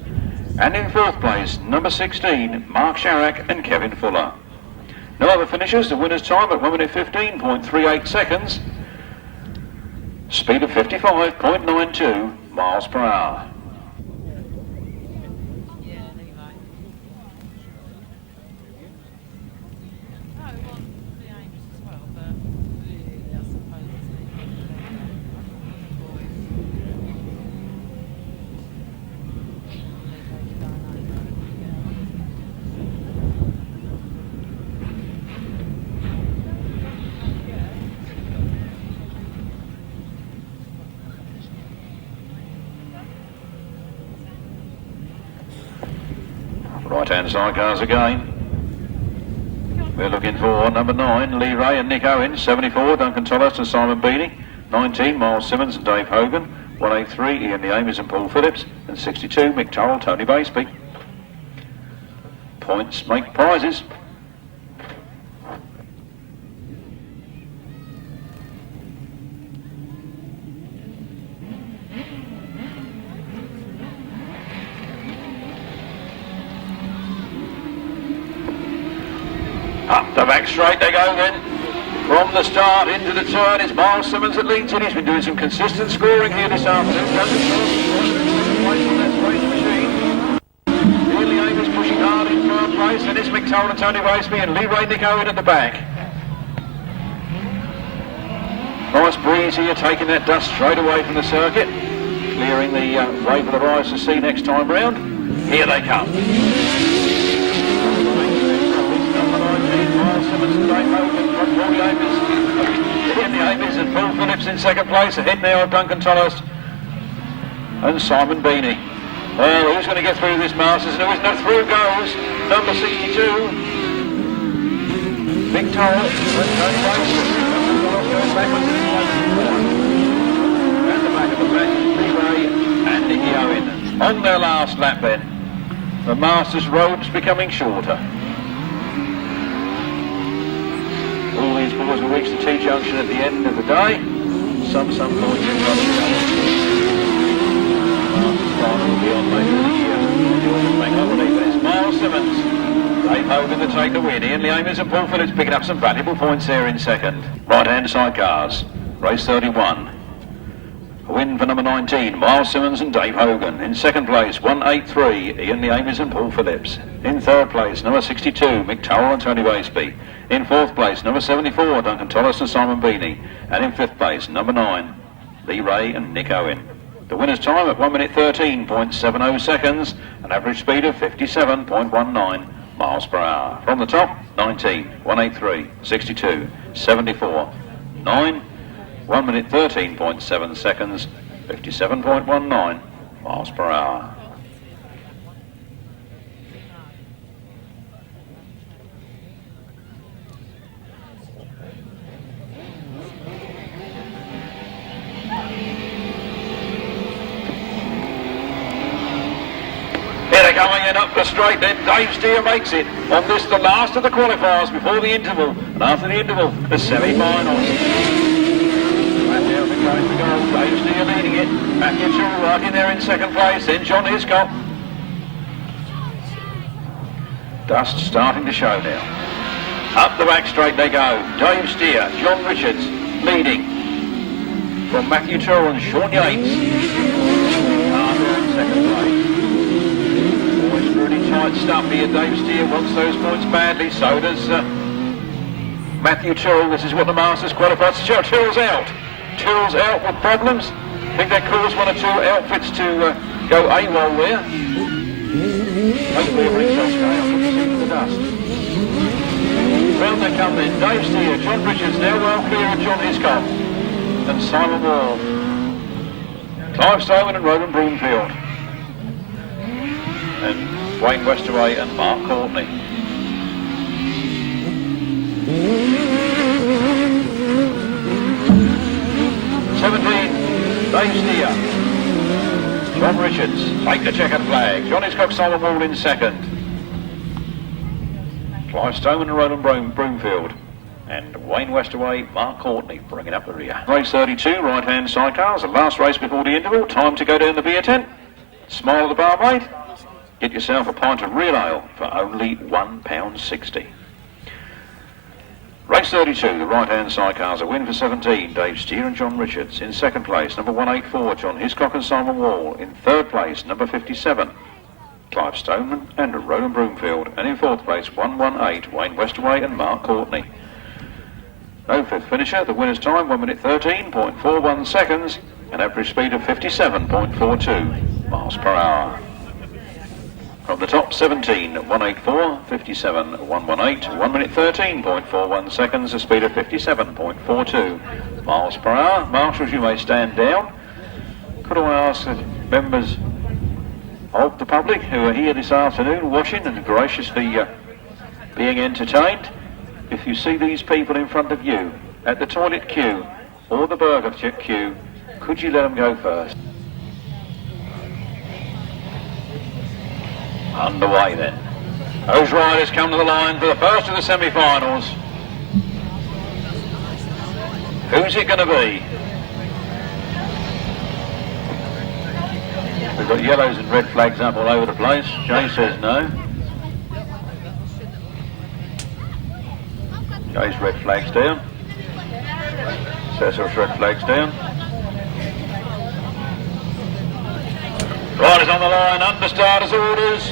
And in fourth place, number 16, Mark Sharrock and Kevin Fuller. No other finishers. The winner's time at 1 minute 15.38 seconds. Speed of 55.92 miles per hour. Right-hand side cars again. We're looking for number 9, Lee Ray and Nick Owen. 74, Duncan Tolhurst and Simon Beanie. 19, Myles Simmons and Dave Hogan. 183, Ian the Amies and Paul Phillips. And 62, Mick Turrell, Tony Baseby. Points make prizes. Up the back straight they go then. From the start into the turn, it's Myles Simmons that leads in. He's been doing some consistent scoring here this afternoon. Ian the Amies pushing hard in third place, and it's Mick Turrell and Tony Baseby and Lee Ray Nick Owen at the back. Nice breeze here, taking that dust straight away from the circuit, clearing the way for the riders to see next time round. Here they come. Ian the Amies and Paul Phillips in second place, ahead now of Duncan Tolhurst and Simon Beanie. Well, who's going to get through this Masters? And who isn't? Through goes number 62, Mick Turrell and Tony Baseby. Goes backwards and the back of the pack, Lee Ray and Nicky Owen. On their last lap then, the Masters road's becoming shorter. All these boys will reach the T-junction at the end of the day. Some points in front of the others. Masters final will be on later in the year. Bank holiday, but it's Myles Simmons, Dave Hogan to take the win. Ian the Amies and Paul Phillips picking up some valuable points there in second. Right-hand side cars, race 31. A win for number 19, Myles Simmons and Dave Hogan. In second place, 183, Ian the Amies and Paul Phillips. In third place, number 62, Mick Turrell and Tony Baseby. In fourth place, number 74, Duncan Tolhurst and Simon Beanie. And in fifth place, number 9, Lee Ray and Nick Owen. The winner's time at 1 minute 13.70 seconds, an average speed of 57.19 miles per hour. From the top, 19, 183, 62, 74, 9, 1 minute 13.7 seconds, 57.19 miles per hour. Going in up the straight then, Dave Steer makes it on this, the last of the qualifiers before the interval, and after the interval, the semi-finals. And now they're going to go, Dave Steer leading it, Matthew Turrell right in there in second place, then John Hiscock. Dust starting to show now. Up the back straight they go, Dave Steer, John Richards leading from Matthew Turrell and Sean Yates. Carter in second place. Tight stuff here. Dave Steer wants those points badly, so does Matthew Turrell. This is what the Masters qualifies. Turrell's out. Turrell's out with problems. I think that caused one or two outfits to go AWOL there. Hopefully everything's okay. I'll put the dust. Round they come then. Dave Steer, John Richards now well clear of John Hiscock and Simon Wall. Clive Stowen and Rowan Broomfield. And Wayne Westerway and Mark Courtney. 17, Dave Steer. John Richards, take the checkered flag. John Hiscock, Simon Wall in second. Clive Stoneman and Roland Broomfield. And Wayne Westaway, Mark Courtney bringing up the rear. Race 32, right-hand sidecars. The last race before the interval. Time to go down the beer tent. Smile at the barmaid. Get yourself a pint of real ale for only £1.60. Race 32, the right-hand sidecars. A win for 17, Dave Steer and John Richards. In second place, number 184, John Hiscock and Simon Wall. In third place, number 57, Clive Stoneman and Roland Broomfield. And in fourth place, 118, Wayne Westaway and Mark Courtney. No fifth finisher. The winner's time, 1 minute 13.41 seconds, an average speed of 57.42 miles per hour. From the top, 17, 184, 57, 118, 1 minute 13.41 seconds, a speed of 57.42 miles per hour. Marshals, you may stand down. Could I ask the members of the public who are here this afternoon watching and graciously being entertained, if you see these people in front of you at the toilet queue or the burger queue, could you let them go first? Underway then. Those riders come to the line for the first of the semi-finals. Who's it going to be? We've got yellows and red flags up all over the place. Jay says no. Jay's red flags down. Cecil's red flags down. Riders on the line, under starters orders.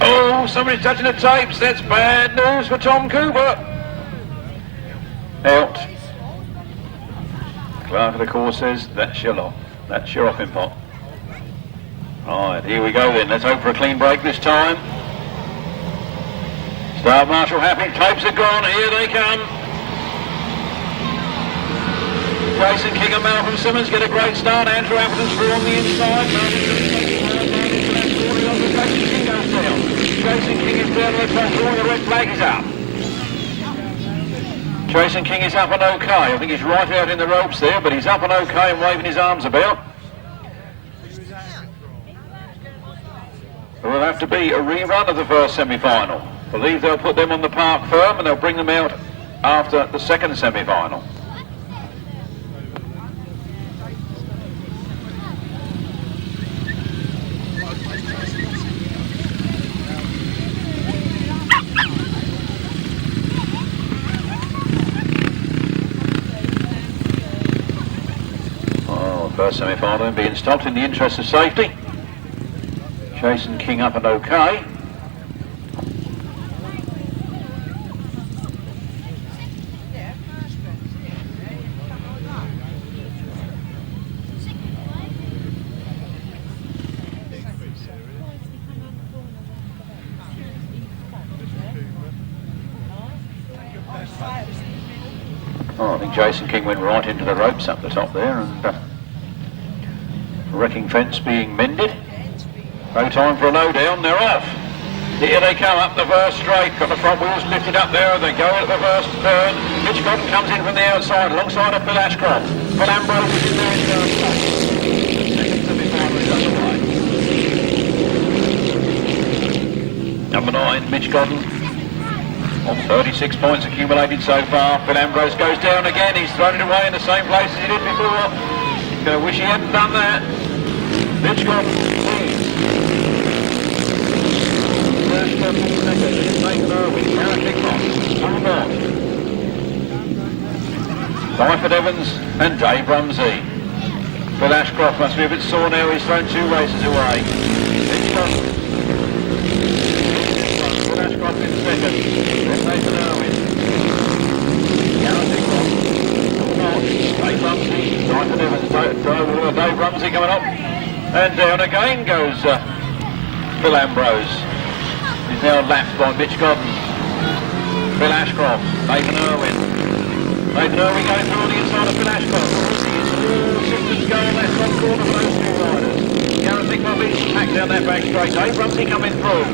Oh, somebody's touching the tapes. That's bad news for Tom Cooper. Out. Clerk of the course says, that's your lot. That's your offing pot. Right, here we go then. Let's hope for a clean break this time. Star Marshal happy. Tapes are gone. Here they come. Jason King and Malcolm Simmons get a great start. Andrew Appleton's through on the inside. Jason King goes down. Jason King is down to the track. The red flag is up. Jason King is up and okay. I think he's right out in the ropes there, but he's up and okay and waving his arms about. There will have to be a rerun of the first semi-final. I believe they'll put them on the park firm and they'll bring them out after the second semi-final. First semi-final being stopped in the interest of safety. Jason King up and okay. Oh, I think Jason King went right into the ropes up the top there, and wrecking fence being mended. No time for a low down, they're off. Here they come up the first straight, got the front wheels lifted up there, and they go at the first turn. Mitch Godden comes in from the outside, alongside of Phil Ashcroft. Phil Ambrose is in there in third place. Second semi-final is underway. Number 9, Mitch Godden, on 36 points accumulated so far. Phil Ambrose goes down again, he's thrown it away in the same place as he did before. He's going to wish he hadn't done that. Mitch Godden leads. First step on second, it's Nathan Irwin, Gareth Hickman, Knott, Braidford Evans and Dave Rumsey. Phil Ashcroft must be a bit sore now, he's thrown 2 races away. Mitch Godden. Phil Ashcroft in second, then Nathan Irwin. Gareth Hickman, Knott, Dave Rumsey, Braidford Evans, Dave Rumsey coming up. And down again goes Phil Ambrose. He's now lapped by Mitch Godden. Phil Ashcroft, Nathan Irwin. Nathan Irwin going through on the inside of Phil Ashcroft. Systems going left front corner for those 2 riders. Gareth Hickman being packed down that back straight. Dave Rumsey coming through.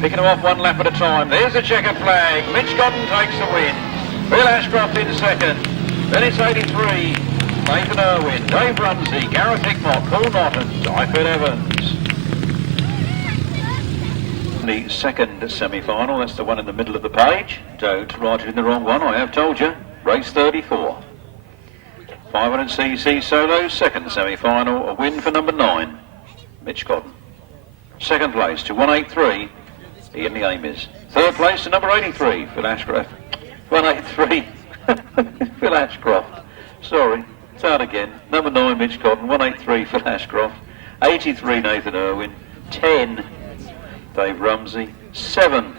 Picking them off 1 lap at a time. There's the checkered flag. Mitch Godden takes the win. Phil Ashcroft in second. Then it's 83. Nathan Irwin, Dave Rumsey, Gareth Hickmott, Paul Knott and Braidford Evans. The second semi-final, that's the one in the middle of the page. Don't write it in the wrong one, I have told you. Race 34. 500cc solo, second semi-final, a win for number 9, Mitch Godden. Second place to 183, Ian the Amies. Third place to number 83, Phil Ashcroft. 183, Phil Ashcroft. Sorry, start again. Number 9, Mitch Godden. 183, Phil Ashcroft. 83, Nathan Irwin. 10, Dave Rumsey. 7,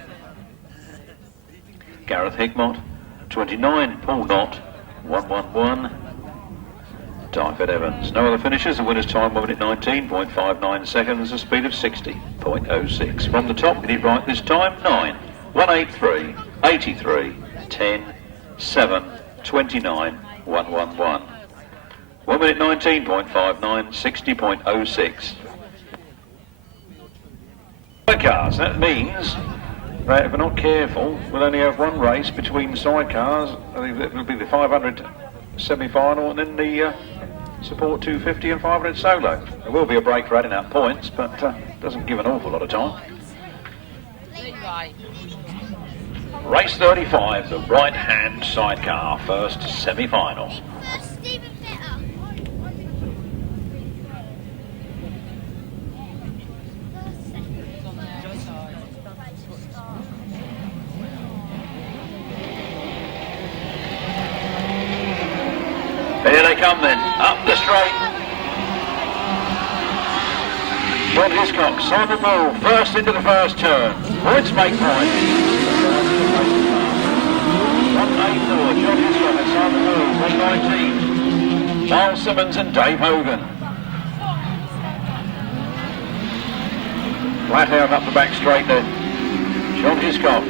Gareth Hickmott. 29, Paul Knott. 111, Braidford Evans. No other finishes. The winner's time 1 minute 19.59 seconds, a speed of 60.06. From the top, get it right this time. 9, 183, 83, 10, 7, 29, 111. 1 minute 19.59, 60.06. Sidecars, that means that if we're not careful, we'll only have one race between sidecars. I think it will be the 500 semi-final and then the support 250 and 500 solo. There will be a break for adding up points, but doesn't give an awful lot of time. Race 35, the right-hand sidecar, first semi-final. Here they come then, up the straight. John Hiscock, Simon Bull, first into the first turn. Points make point. 184, John Hiscock and Simon Bull, 119. Myles Simmons and Dave Hogan. Flat out up the back straight then. John Hiscock.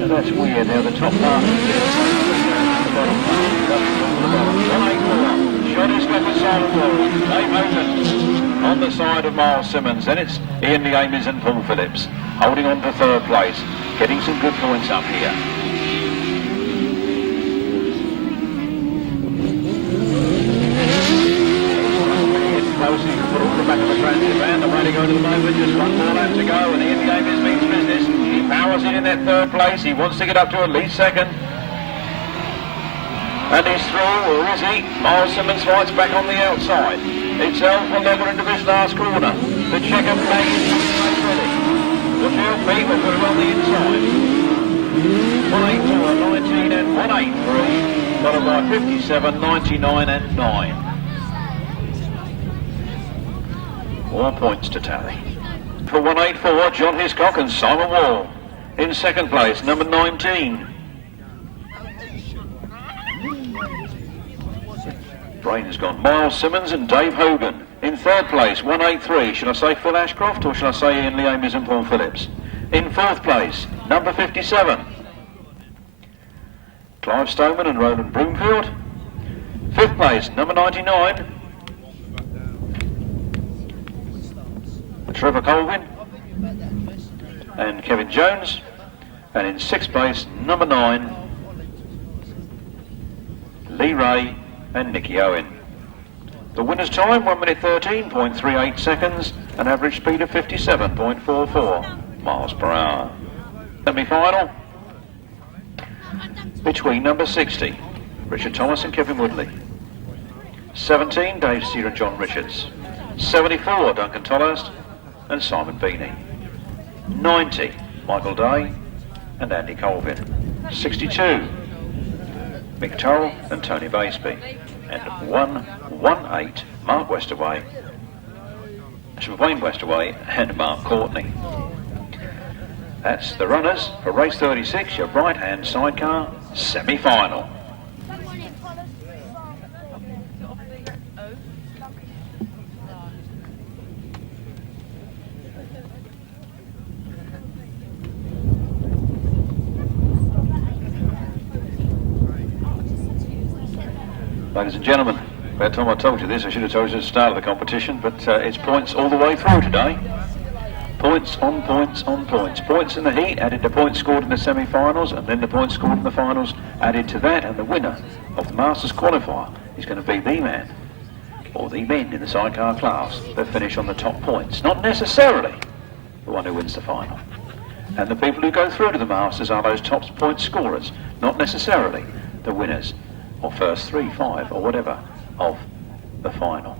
Now that's weird, now the top part. John Hiscock and Simon Bull. Dave Hogan on the side of Myles Simmons. Then it's Ian the Amies and Paul Phillips holding on for third place, getting some good points up here. Close, you can put all the back of the transit van. The way to go to the moment, just one more lap to go, and Ian the Amies means business. He powers in that third place. He wants to get up to at least second. And he's through, or is he? Myles Simmons fights back on the outside. It's Alpha Leather into this last corner. The checker flag is ready. The field people put it on the inside. 182, 19 and 183. Followed by 57, 99 and 9. 4 points to tally. For 184, John Hiscock and Simon Wall. In second place, number 19. Brain has gone. Myles Simmons and Dave Hogan. In third place, 183. Should I say Phil Ashcroft or should I say Ian the Amies and Paul Phillips? In fourth place, number 57. Clive Stoneman and Roland Broomfield. Fifth place, number 99. Trevor Colvin and Kevin Jones. And in sixth place, number 9, Lee Ray and Nicky Owen. The winner's time, 1 minute 13.38 seconds, an average speed of 57.44 miles per hour. Semi-final between number 60, Richard Thomas and Kevin Woodley. 17, Dave Sear and John Richards. 74, Duncan Tolhurst and Simon Beanie. 90, Michael Day and Andy Colvin. 62, Mick Toll and Tony Baseby. And 118, Mark Westaway, Wayne Westaway and Mark Courtney. That's the runners for race 36, your right-hand sidecar semi-final. Ladies and gentlemen, by the time I told you this, I should have told you at the start of the competition, but it's points all the way through today. Points on points on points. Points in the heat, added to points scored in the semi-finals, and then the points scored in the finals added to that, and the winner of the Masters Qualifier is going to be the man, or the men in the sidecar class that finish on the top points, not necessarily the one who wins the final. And the people who go through to the Masters are those top point scorers, not necessarily the winners or first 3, 5 or whatever of the final.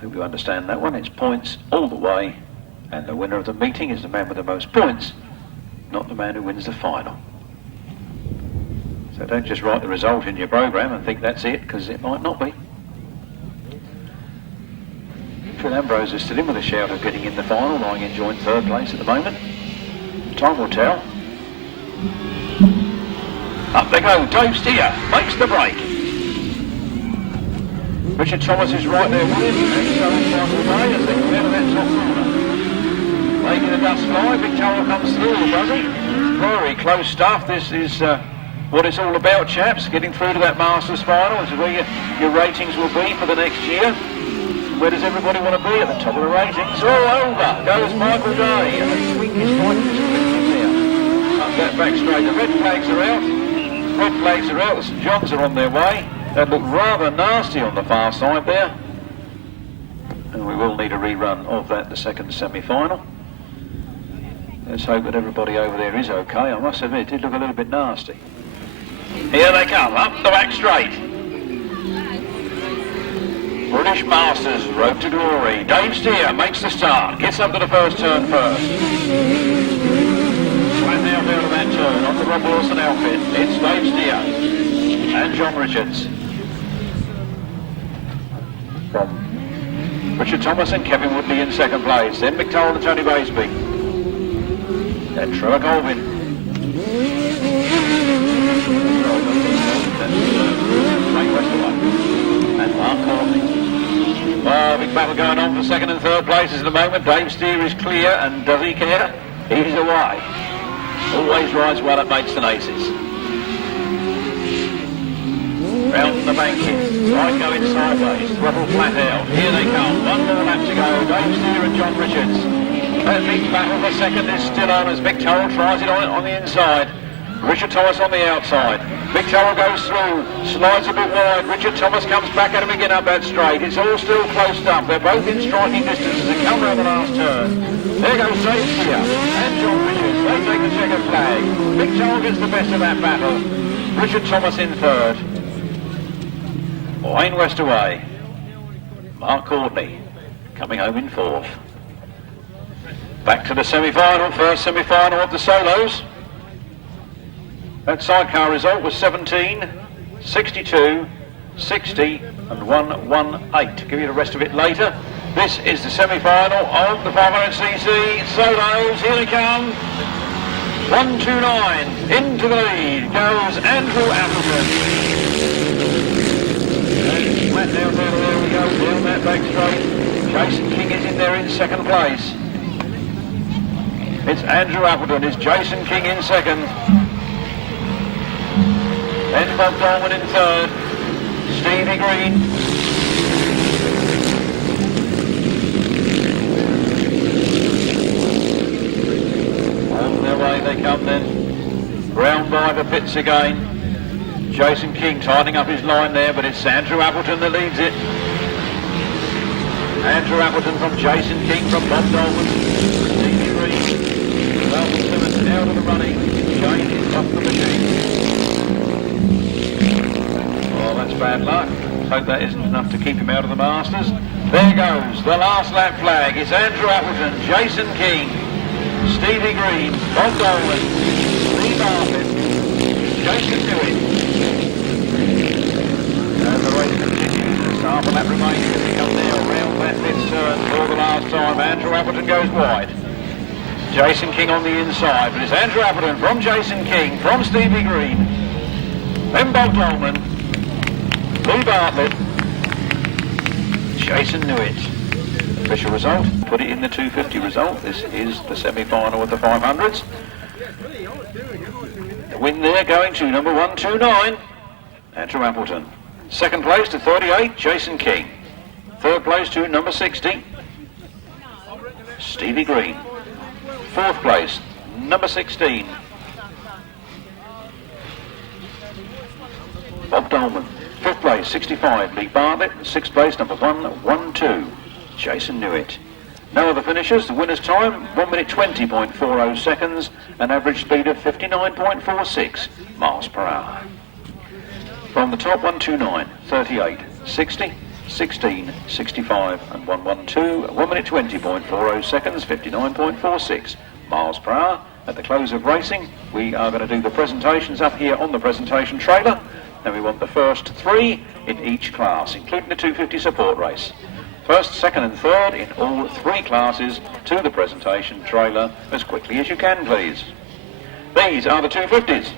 Hope you understand that one. It's points all the way, and the winner of the meeting is the man with the most points, not the man who wins the final. So don't just write the result in your programme and think that's it, because it might not be. Phil Ambrose is still in with a shout of getting in the final, lying in joint third place at the moment. Time will tell. Up they go, Dave Steer makes the break. Richard Thomas is right there with him, and so is Michael Day as they come out of that top corner. Making the dust fly, Big Tower comes through, does he? Very close stuff. This is what it's all about, chaps, getting through to that Masters final. This is where your ratings will be for the next year. Where does everybody want to be? At the top of the ratings. All over goes Michael Day, and the swing is quite restricted there. Up that back straight. The red flags are out. Red flags are out. The St Johns are on their way. That looked rather nasty on the far side there. And we will need a rerun of that, the second semi-final. Let's hope that everybody over there is okay. I must admit, it did look a little bit nasty. Here they come, up the back straight. British Masters, Road to Glory. Dave Steer makes the start, gets up to the first turn first. Right now down to that turn on the Rob Wilson outfit. It's Dave Steer and John Richards. From Richard Thomas and Kevin Woodley in second place. Then McToll and Tony Baseby. Then Trevor Colvin. And Mark Courtney. Oh, big battle going on for second and third places at the moment. Dave Steer is clear, and does he care? He's away. Always rides well at Maidstone Aces. Round the bank in, right going sideways, throttle flat out. Here they come, one more lap to go. Dave Steer and John Richards. That big battle for second is still on as Big Toll tries it on the inside. Richard Thomas on the outside. Big Toll goes through, slides a bit wide. Richard Thomas comes back at him again up that straight. It's all still close up. They're both in striking distance as they come round the last turn. There goes Dave Steer and John Richards. They take the checkered flag. Big Toll gets the best of that battle. Richard Thomas in third. Wayne West away. Mark Courtney coming home in fourth. Back to the semi-final, first semi-final of the solos. That sidecar result was 17, 62, 60 and 118. Give you the rest of it later. This is the semi-final of the 500cc solos. Here they come. 129 into the lead goes Andrew Appleton. Flat down there we go, down that back straight. Jason King is in there in second place. It's Andrew Appleton, it's Jason King in second. Then Bob Dolman in third. Stevie Green. On their way they come then. Round by the pits again. Jason King tightening up his line there, but it's Andrew Appleton that leads it. Andrew Appleton from Jason King from Bob Dolman. Stevie Green. Myles Simmons out of the running. Shane is off the machine. Oh, that's bad luck. Hope that isn't enough to keep him out of the Masters. There goes the last lap flag. It's Andrew Appleton, Jason King, Stevie Green, Bob Dolman, Lee Bartlett, Jason Hewitt. As the race continues, there's half a lap remaining as we come now round that fifth turn for the last time. Andrew Appleton goes wide. Jason King on the inside, but it's Andrew Appleton from Jason King, from Stevie Green, then Bob Dolman, Lee Bartlett, Jason Hewitt. Official result, put it in the 250 result. This is the semi-final of the 500s. The win there going to number 129, Andrew Appleton. Second place to 38, Jason King. Third place to number 60, Stevie Green. Fourth place, number 16. Bob Dolman. 5th place, 65, Lee Bartlett. 6th place, number 112, Jason Newitt. No other finishers. The winner's time, 1 minute 20.40 seconds, an average speed of 59.46 miles per hour. From the top, 129, 38, 60, 16, 65 and 112, 1 minute 20.40 seconds, 59.46 miles per hour. At the close of racing, we are going to do the presentations up here on the presentation trailer, and we want the first 3 in each class, including the 250 support race. First, second and third in all 3 classes to the presentation trailer as quickly as you can, please. These are the 250s.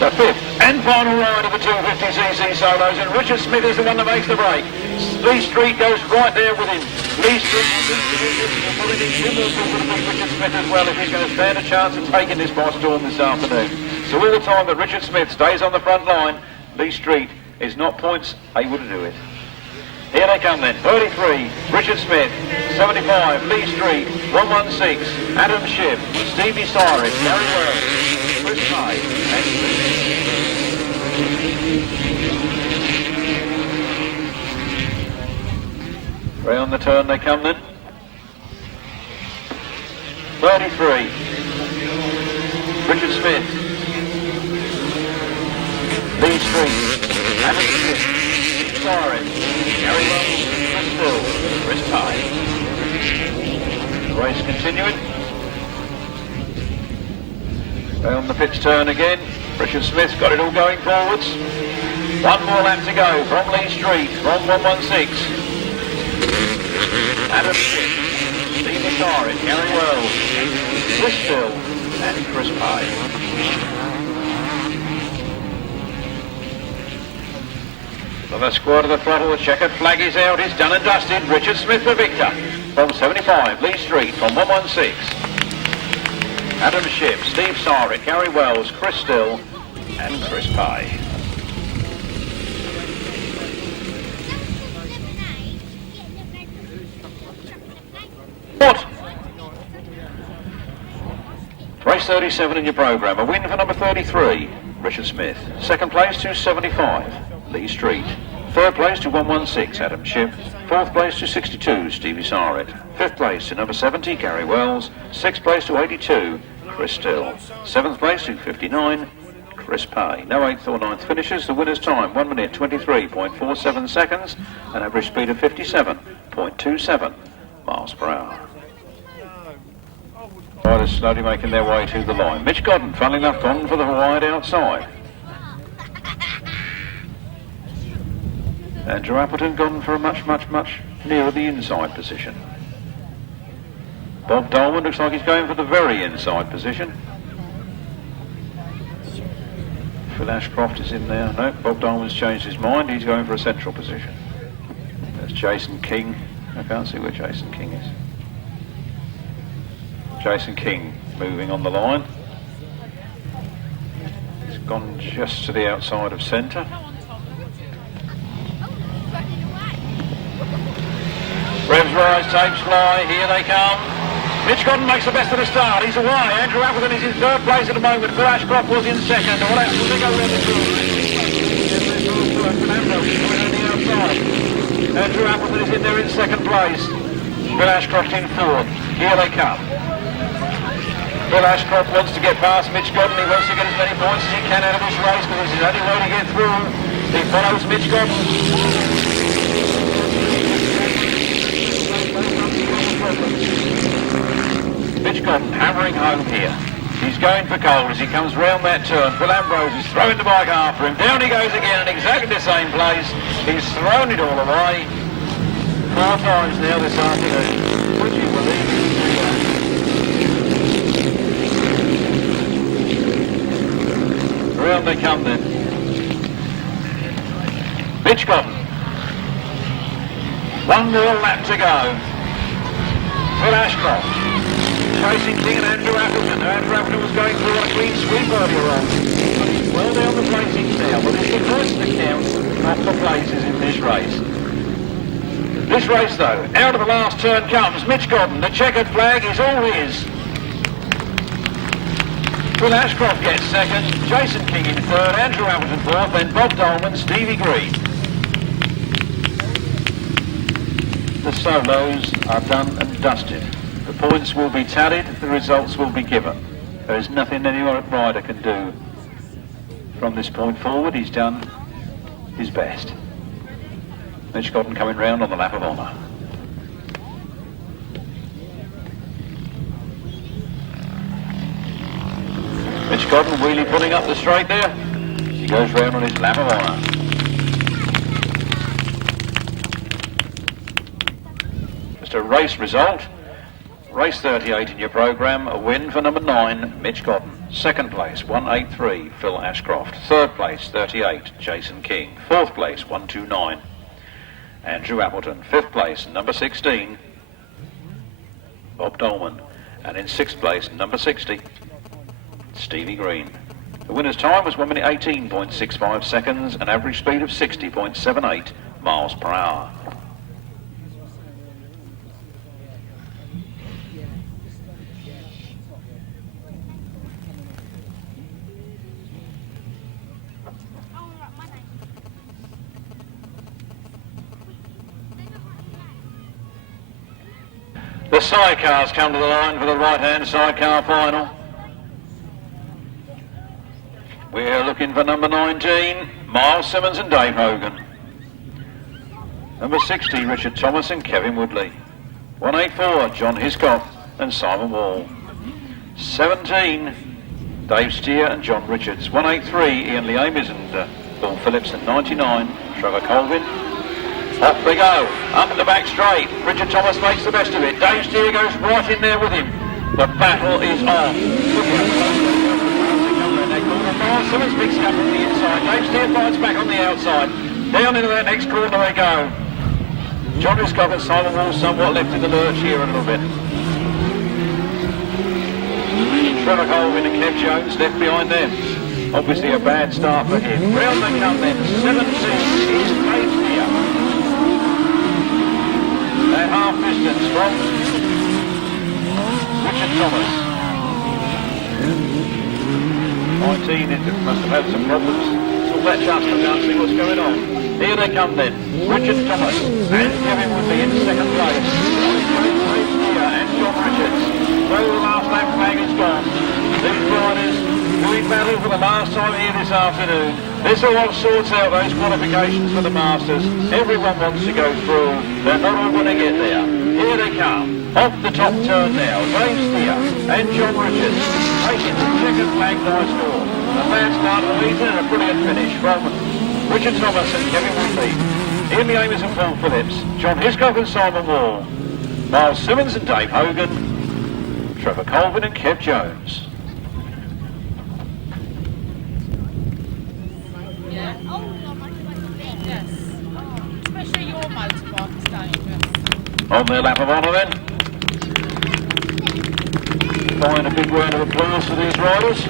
The 5th and final ride of the 250cc solos, and Richard Smith is the one that makes the break. Lee Street goes right there with him. Lee Street will probably need 2 more people to beat Richard Smith as well if he's going to stand a chance of taking this by storm this afternoon. So all the time that Richard Smith stays on the front line, Lee Street is not points able to do it. Here they come then. 33, Richard Smith. 75, Lee Street. 116, Adam Schiff. Stevie Cyrus, Gary Wells, Chris May, and round the turn they come then. 33, Richard Smith. Lee Street, Adam Schiff, Cyrus, Gary Wells, Chris Hill, Chris Pye. Race continuing. Down the pitch turn again. Richard Smith's got it all going forwards. 1 more lap to go from Lee Street, from 116. Adam Schiff, Steve Cyrus, Gary Wells, Chris Hill, and Chris Pye. For the squad of the throttle, the checkered flag is out. It's done and dusted. Richard Smith the victor. From 75, Lee Street. From 116, Adam Schiff, Steve Sarek, Gary Wells, Chris Still, and Chris Pye. What? Race 37 in your programme. A win for number 33, Richard Smith. Second place to 75. Lee Street. Third place to 116, Adam Schiff. Fourth place to 62, Stevie Sarret. Fifth place to number 70, Gary Wells. Sixth place to 82, Chris Still. Seventh place to 59, Chris Pay. No 8th or 9th finishes. The winner's time, 1 minute 23.47 seconds, an average speed of 57.27 miles per hour. Riders slowly making their way to the line. Mitch Godden, funnily enough, gone for the wide outside. Andrew Appleton gone for a much nearer the inside position. Bob Dolman looks like he's going for the very inside position. Phil Ashcroft is in there. No, Bob Dolman's changed his mind. He's going for a central position. There's Jason King. I can't see where Jason King is. Jason King moving on the line. He's gone just to the outside of centre. Revs rise, tapes fly, here they come. Mitch Godden makes the best of the start, he's away. Andrew Appleton is in third place at the moment. Phil Ashcroft was in second. What else will they go around the field? Andrew Appleton is in there in second place. Phil Ashcroft in fourth. Here they come. Phil Ashcroft wants to get past Mitch Godden. He wants to get as many points as he can out of this race because it's his only way to get through. He follows Mitch Godden. Mitch Godden hammering home here. He's going for gold as he comes round that turn. Phil Ambrose is throwing the bike after him. Down he goes again in exactly the same place. He's thrown it all away 4 times now this afternoon. Would you believe it? Round they come then. Mitch Godden. 1 more lap to go. Phil Ashcroft. Chasing King and Andrew Appleton. Andrew Appleton was going through on a clean sweep earlier on. He's well down the placings now, but it's the first that counts, not the places in this race. This race, though, out of the last turn comes Mitch Godden. The checkered flag is all his. Phil Ashcroft gets second, Jason King in third, Andrew Appleton fourth, then Bob Dolman, Stevie Green. The solos are done and dusted. The points will be tallied, the results will be given. There is nothing any rider can do from this point forward. He's done his best. Mitch Godden coming round on the lap of honour. Mitch Godden wheelie pulling up the straight there. He goes round on his lap of honour. Just a race result. Race 38 in your programme. A win for number 9, Mitch Godden. Second place, 183, Phil Ashcroft. Third place, 38, Jason King. Fourth place, 129, Andrew Appleton. Fifth place, number 16, Bob Dolman. And in sixth place, number 60, Stevie Green. The winner's time was 1 minute 18.65 seconds, an average speed of 60.78 miles per hour. The sidecars come to the line for the right-hand sidecar final. We're looking for number 19, Myles Simmons and Dave Hogan. Number 60, Richard Thomas and Kevin Woodley. 184, John Hiscock and Simon Wall. 17, Dave Steer and John Richards. 183, Ian Lee Amies and Paul Phillips. And 99, Trevor Colvin. Off they go, up in the back straight. Richard Thomas makes the best of it. Dave Steer goes right in there with him. The battle is on. Myles Simmons picks it up from the inside. Dave Steer fights back on the outside. Down into that next corner they go. John Hiscock and Simon Wall somewhat left in the lurch here a little bit. Trevor Colvin and Kev Jones left behind them. Obviously a bad start for him. Round they come then. 17 is Dave Steer. At half distance from Richard Thomas. 19, it must have had some problems. So let's just come down and see what's going on. Here they come then. Richard Thomas and Kevin Woodley in second place. Dave Steer and John Richards. Though the last lap flag is gone. These riders doing battle for the last time here this afternoon. This is what sorts out those qualifications for the Masters. Everyone wants to go through. They're not all going to get there. Here they come. Off the top turn now. Dave Steer and John Richards taking the checkered flag nice door. A bad start of the season and a brilliant finish from Richard Thomas and Kevin Woodley. Ian Lee Amies and Paul Phillips. John Hiscock and Simon Wall. Myles Simmons and Dave Hogan. Trevor Colvin and Kev Jones. On their lap of honour then. Fine, a big round of applause for these riders.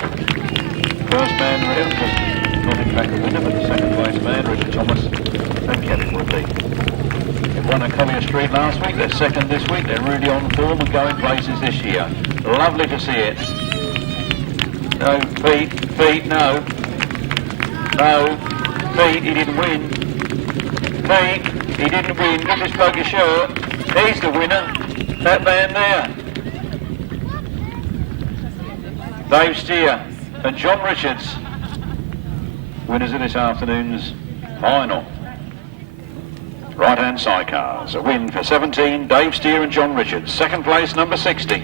First man round was not in fact the winner, but the second place man, Richard Thomas and Kevin Woodley. They won at Collier Street last week, they're second this week, they're really on form and going places this year. Lovely to see it. No, Pete, no. No, Pete, he didn't win. Pete, he didn't win, look at this bloke your shirt. He's the winner, that man there. Dave Steer and John Richards, winners of this afternoon's final. Right-hand sidecars, a win for 17, Dave Steer and John Richards. Second place, number 60,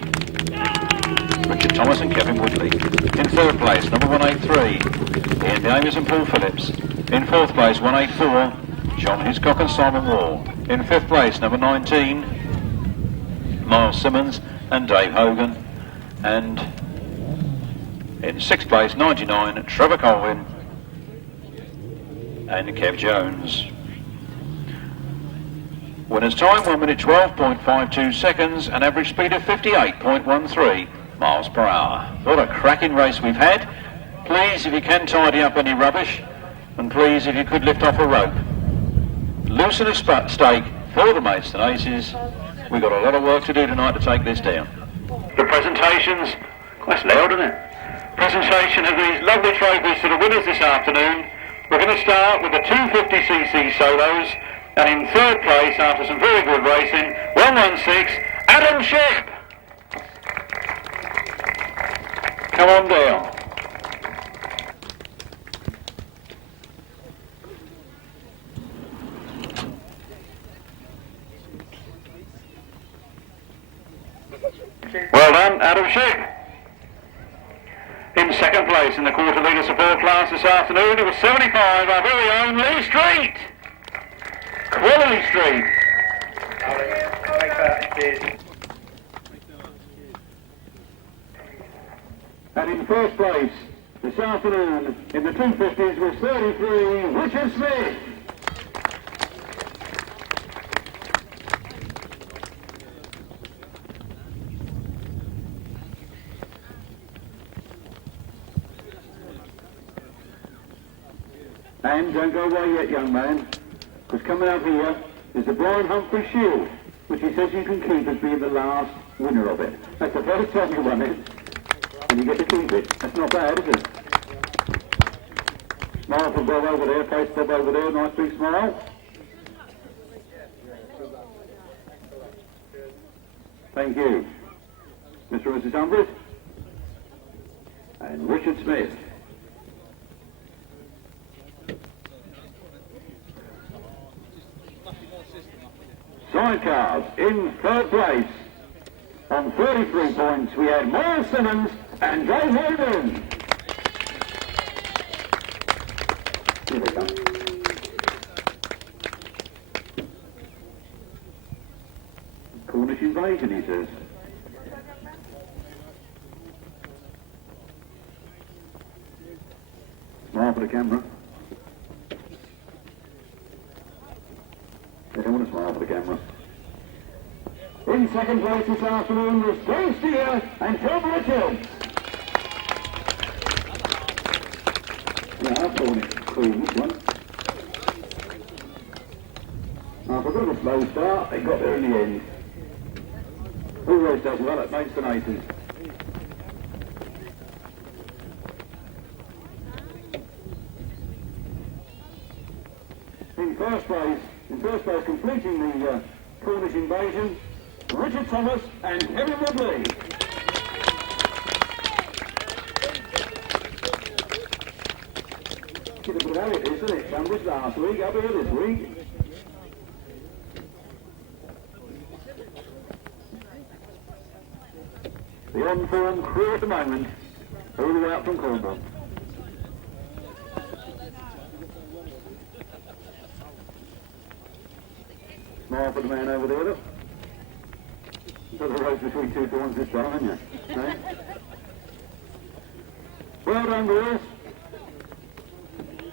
Richard Thomas and Kevin Woodley. In third place, number 183, Ian Lee Amies and Paul Phillips. In fourth place, 184, John Hiscock and Simon Wall. In fifth place, number 19, Myles Simmons and Dave Hogan. And in sixth place, 99, Trevor Colvin and Kev Jones. Winner's time, 1 minute 12.52 seconds, an average speed of 58.13 miles per hour. What a cracking race we've had. Please, if you can, tidy up any rubbish, and please, if you could, lift off a rope. Loosen a stake for the Maidstone Aces. We've got a lot of work to do tonight to take this down. The presentations, quite loud, isn't it? Presentation of these lovely trophies to the winners this afternoon. We're going to start with the 250cc solos, and in third place, after some very good racing, 116, Adam Shep. Come on down. Well done, Adam Shep. In second place in the quarter litre support class this afternoon, it was 75, our very own Lee Street. Quality Street. And in first place this afternoon in the 250s was 33, Richard Smith. And don't go away yet, young man, because coming up here is the Brian Humphrey Shield, which he says you can keep as being the last winner of it. That's the first time you won it, and you get to keep it. That's not bad, is it? Smile for Bob over there, face Bob over there, nice big smile. Thank you. Mr. and Mrs. Ambrose. And Richard Smith. Sidecars in third place. On 33 points we had Myles Simmons and Giles. Here they come. Cornish invasion, he says. Smile for the camera. They don't want to smile for the camera. In second place this afternoon was Dave Steer and John Richards. Yeah, I've thought it cool, this one. After a bit of a slow start, they got there in the end. Always does well at Maidstone Aces. In first place completing the Cornish invasion, Richard Thomas and Kevin Woodley. Get a bit of how it is, isn't it? Cambridge last week, up here this week. The on-form crew at the moment, all the way up from Cornwall. Smile for the man over there, look. You've got the race between 2 to 1 this time, haven't you? Hey? Well done, boys.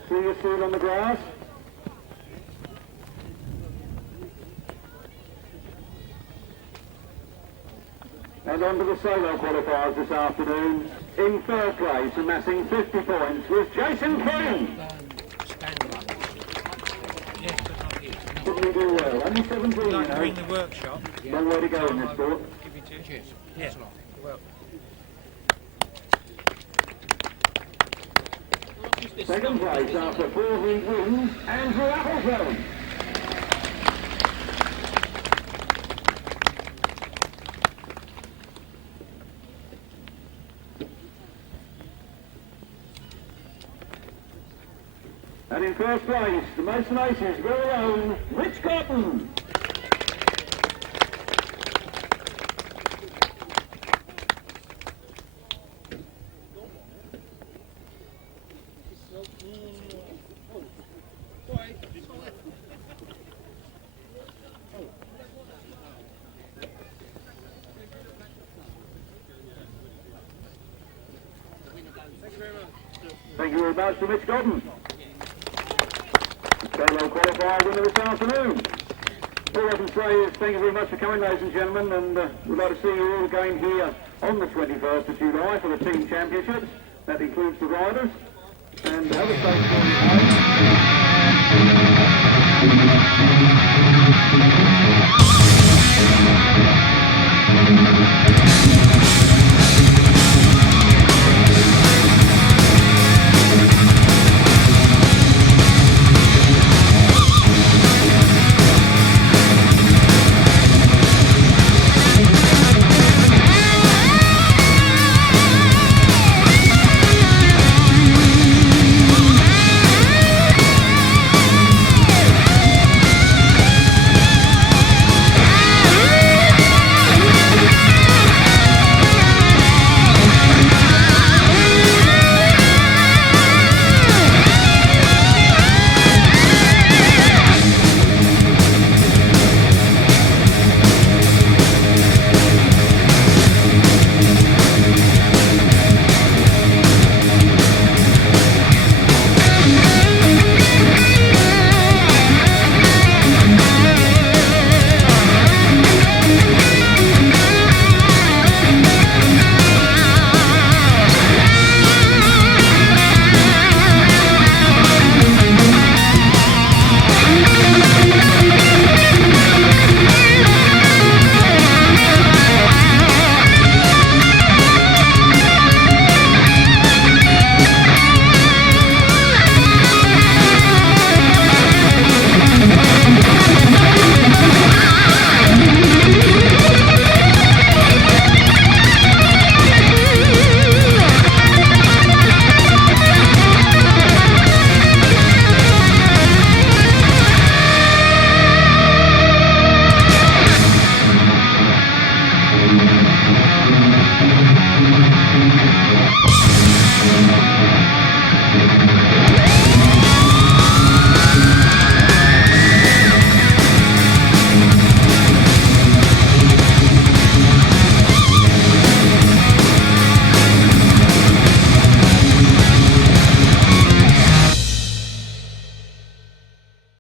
See you soon on the grass. And on to the solo qualifiers this afternoon. In third place, amassing 50 points, was Jason King. Didn't he do well? Only 17, you know. In the workshop. Long way to go in this sport. Give you 2. Cheers. Yeah. Well. Second place after 4 league wins, Andrew Appleton. And in first place, the Maidstone Aces' very own Mitch Godden. Thank you very much to Mitch Godden. Solo qualifier winner this afternoon. All I can say is thank you very much for coming, ladies and gentlemen, and we'd like to see you all again here on the 21st of July for the team championships. That includes the riders, and have a safe journey home.